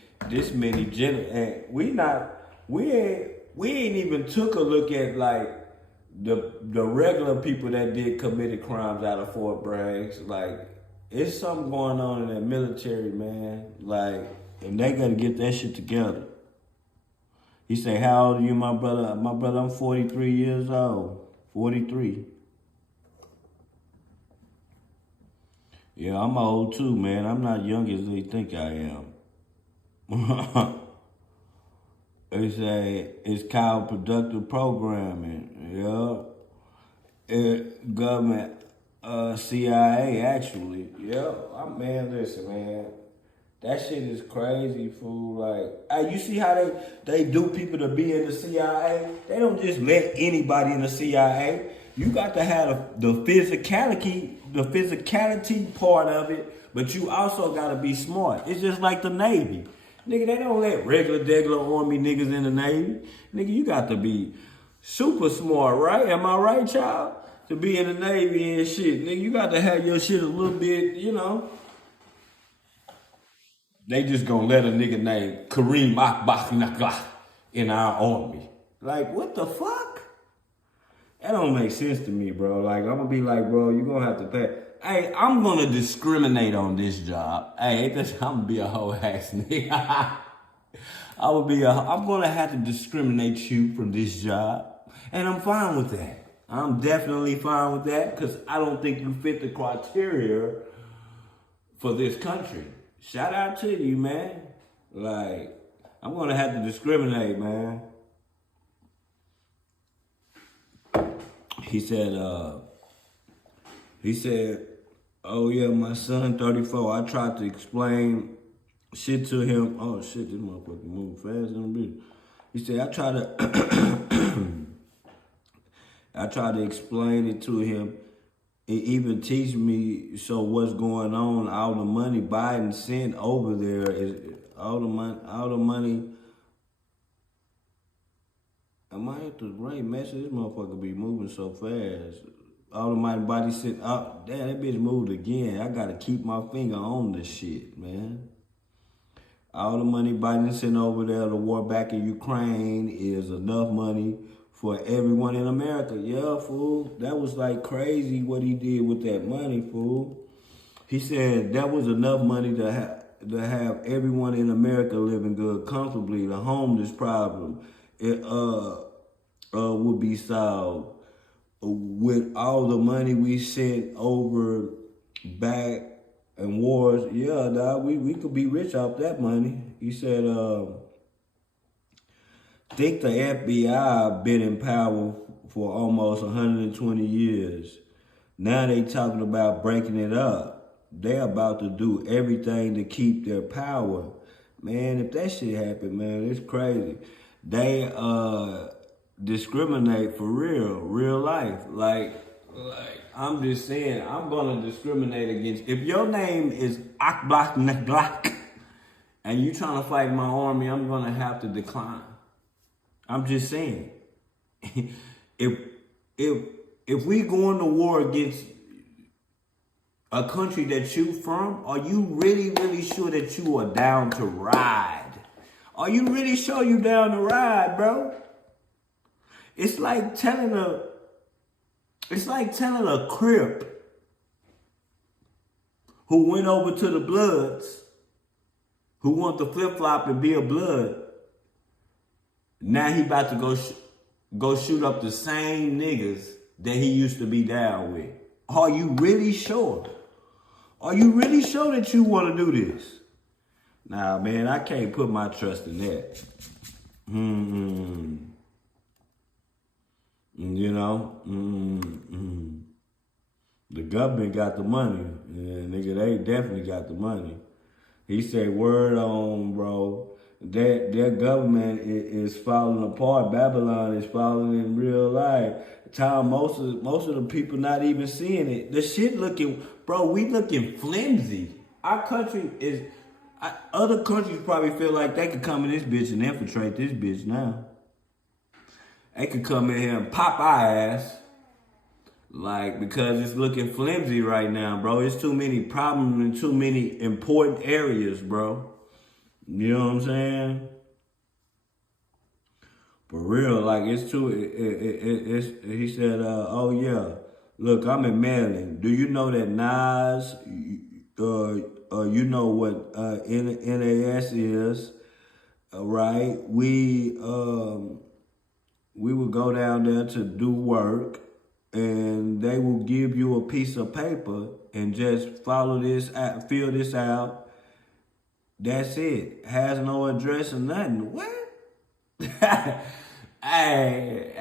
we ain't even took a look at like the regular people that did committed crimes out of Fort Bragg. Like, it's something going on in that military, man. Like, and they gotta get that shit together. He say, how old are you, my brother? My brother, I'm 43 years old. 43. Yeah, I'm old too, man. I'm not young as they think I am. It's called productive programming. Yeah. Government, CIA, actually. Yeah. Man, listen, man. That shit is crazy, fool. Like, hey, you see how they do people to be in the CIA? They don't just let anybody in the CIA. You got to have the physicality part of it, but you also got to be smart. It's just like the Navy. Nigga, they don't let regular Army niggas in the Navy. Nigga, you got to be super smart, right? Am I right, child? To be in the Navy and shit. Nigga, you got to have your shit a little bit, you know. They just gonna let a nigga named Kareem Akbach in our army. Like, what the fuck? That don't make sense to me, bro. Like, I'm gonna be like, bro, you gonna have to pay. Hey, I'm gonna discriminate on this job. Hey, I'm gonna be a whole ass nigga. I'm gonna have to discriminate you from this job. And I'm fine with that. I'm definitely fine with that because I don't think you fit the criteria for this country. Shout out to you, man. Like, I'm gonna have to discriminate, man. He said, oh yeah, my son, 34. I tried to explain shit to him. Oh shit, this motherfucker moving fast in the video. He said, I tried to explain it to him. It even teach me, so what's going on, all the money Biden sent over there is all the money. Am I at the right message? This motherfucker be moving so fast. All the money Biden sent up, damn, that bitch moved again. I gotta keep my finger on this shit, man. All the money Biden sent over there, the war back in Ukraine is enough money for everyone in America. Yeah, fool. That was like crazy what he did with that money, fool. He said that was enough money to have everyone in America living good, comfortably. The homeless problem, it would be solved with all the money we sent over back and wars. Yeah, dog, we could be rich off that money. He said, think the FBI been in power for almost 120 years. Now they talking about breaking it up. They about to do everything to keep their power. Man, if that shit happen, man, it's crazy. They discriminate for real life. Like I'm just saying, I'm gonna discriminate against. If your name is Akblak Naglak and you trying to fight my army, I'm gonna have to decline. I'm just saying, if we go into war against a country that you from, are you really sure that you are down to ride? Are you really sure you down to ride, bro? It's like telling a Crip who went over to the Bloods, who want to flip-flop and be a Blood. Now he about to go shoot up the same niggas that he used to be down with. Are you really sure? Are you really sure that you want to do this? Nah, man, I can't put my trust in that. You know? The government got the money. Yeah, nigga, they definitely got the money. He said, word on, bro. Their government is falling apart. Babylon is falling in real life. Time most of the people not even seeing it. The shit looking, bro, we looking flimsy. Our country is, other countries probably feel like they could come in this bitch and infiltrate this bitch now. They could come in here and pop our ass. Like, because it's looking flimsy right now, bro. It's too many problems in too many important areas, bro. You know what I'm saying? For real, like it's too. He said, "Oh yeah, look, I'm in Maryland. Do you know that Nas? You know what NAS is? right? We would go down there to do work, and they will give you a piece of paper and just fill this out. That's it. Has no address or nothing. What? Hey,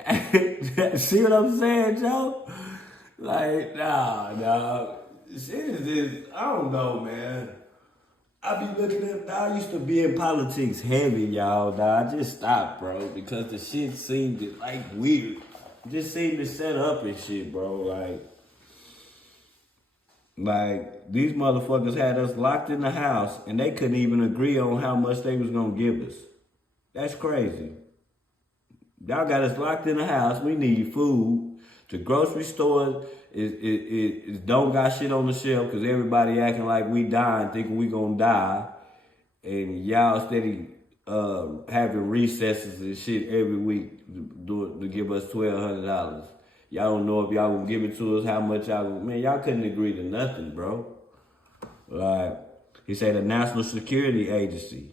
see what I'm saying, Joe? Like, nah. Shit is just, I don't know, man. I be looking at, I used to be in politics heavy, y'all. Nah, I just stopped, bro, because the shit seemed like weird. It just seemed to set up and shit, bro. Like these motherfuckers had us locked in the house and they couldn't even agree on how much they was gonna give us. That's crazy. Y'all got us locked in the house. We need food. The grocery store is don't got shit on the shelf because everybody acting like we dying, thinking we gonna die. And y'all steady having recesses and shit every week to give us $1,200. Y'all don't know if y'all gonna give it to us, how much y'all couldn't agree to nothing, bro. Like, he said the National Security Agency.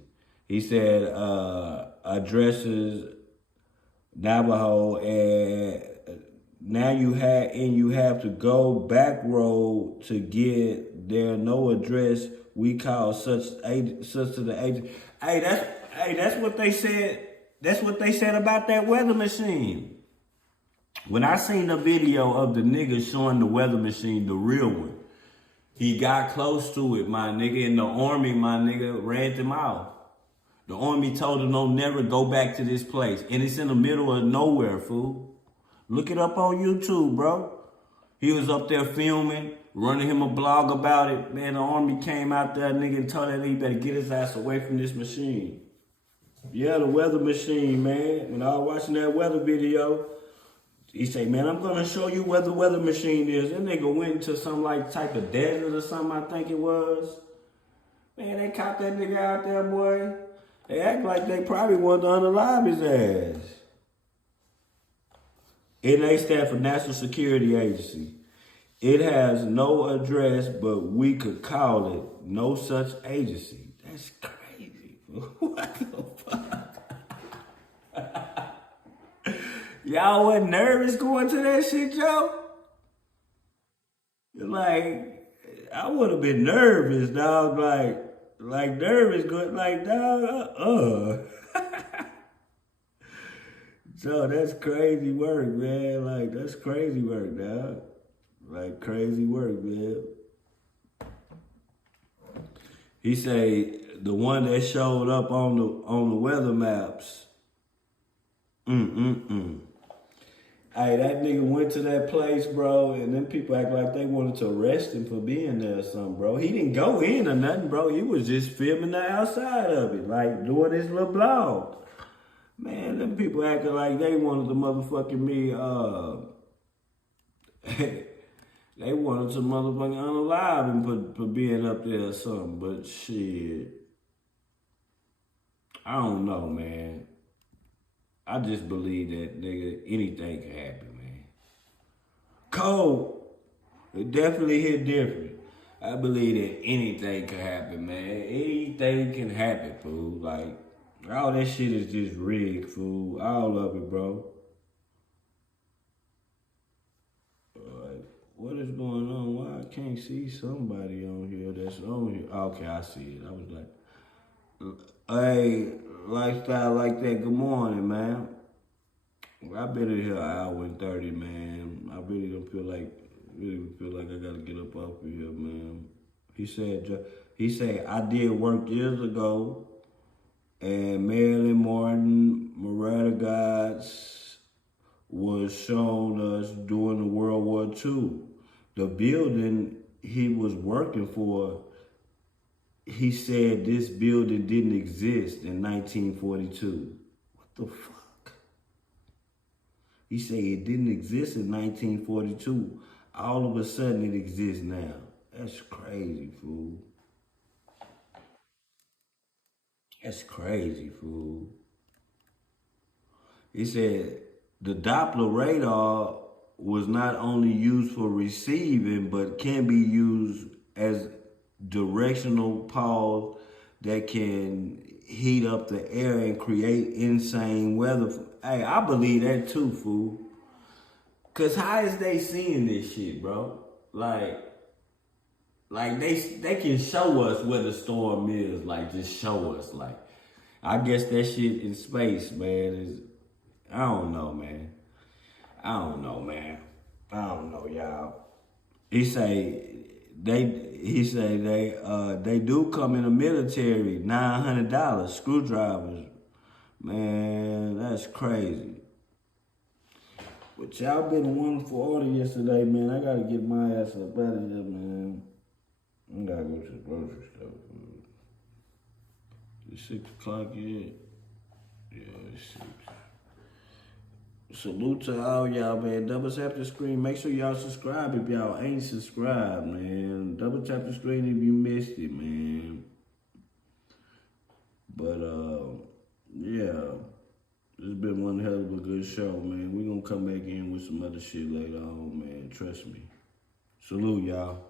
He said addresses Navajo, and now you have to go back road to get there. No address. We call such to the agent. That's what they said. That's what they said about that weather machine. When I seen the video of the nigga showing the weather machine, the real one, he got close to it, my nigga, and the army, my nigga, ran him out. The army told him, don't never go back to this place. And it's in the middle of nowhere, fool. Look it up on YouTube, bro. He was up there filming, running him a blog about it. Man, the army came out there, nigga, and told that nigga better get his ass away from this machine. Yeah, the weather machine, man. When I was watching that weather video, he say, man, I'm going to show you where the weather machine is. That nigga went into some like type of desert or something, I think it was. Man, they caught that nigga out there, boy. They act like they probably wanted to unalive his ass. NA stands for National Security Agency. It has no address, but we could call it no such agency. That's crazy. What the fuck? Y'all wasn't nervous going to that shit, Joe? Like, I would have been nervous, dog. Like nervous, good, like, dog, So that's crazy work, man. Like, that's crazy work, dog. Like, crazy work, man. He say the one that showed up on the weather maps. Hey, that nigga went to that place, bro, and then people act like they wanted to arrest him for being there or something, bro. He didn't go in or nothing, bro. He was just filming the outside of it, like doing his little blog. Man, them people acting like they wanted to motherfucking me, they wanted to motherfucking unalive him for being up there or something, but shit. I don't know, man. I just believe that, nigga, anything can happen, man. Cold. It definitely hit different. I believe that anything can happen, man. Anything can happen, fool. Like, all that shit is just rigged, fool. All of it, bro. What is going on? Why I can't see somebody on here that's on here? Okay, I see it. I was like, hey, lifestyle like that, good morning, man. I've been in here an hour and 30, man. I really don't feel like I gotta get up off of here, man. He said, I did work years ago, and Marilyn Martin, Moretta Gods was shown us during the World War II. The building he was working for, he said this building didn't exist in 1942. What the fuck? He said it didn't exist in 1942. All of a sudden it exists now. That's crazy, fool. That's crazy, fool. He said the Doppler radar was not only used for receiving, but can be used as directional pause that can heat up the air and create insane weather. Hey, I believe that too, fool. Cause how is they seeing this shit, bro? Like they can show us where the storm is. Like, just show us. Like, I guess that shit in space, man, is, I don't know, man. I don't know, y'all. He say they do come in the military, $900 screwdrivers. Man, that's crazy. But y'all been a wonderful order yesterday, man. I gotta get my ass up out of here, man. I gotta go to the grocery store. It's 6 o'clock yet? Yeah, it's 6. Salute to all y'all, man. Double tap the screen. Make sure y'all subscribe if y'all ain't subscribed, man. Double tap the screen if you missed it, man. But, yeah. It's been one hell of a good show, man. We gonna come back in with some other shit later on, man. Trust me. Salute, y'all.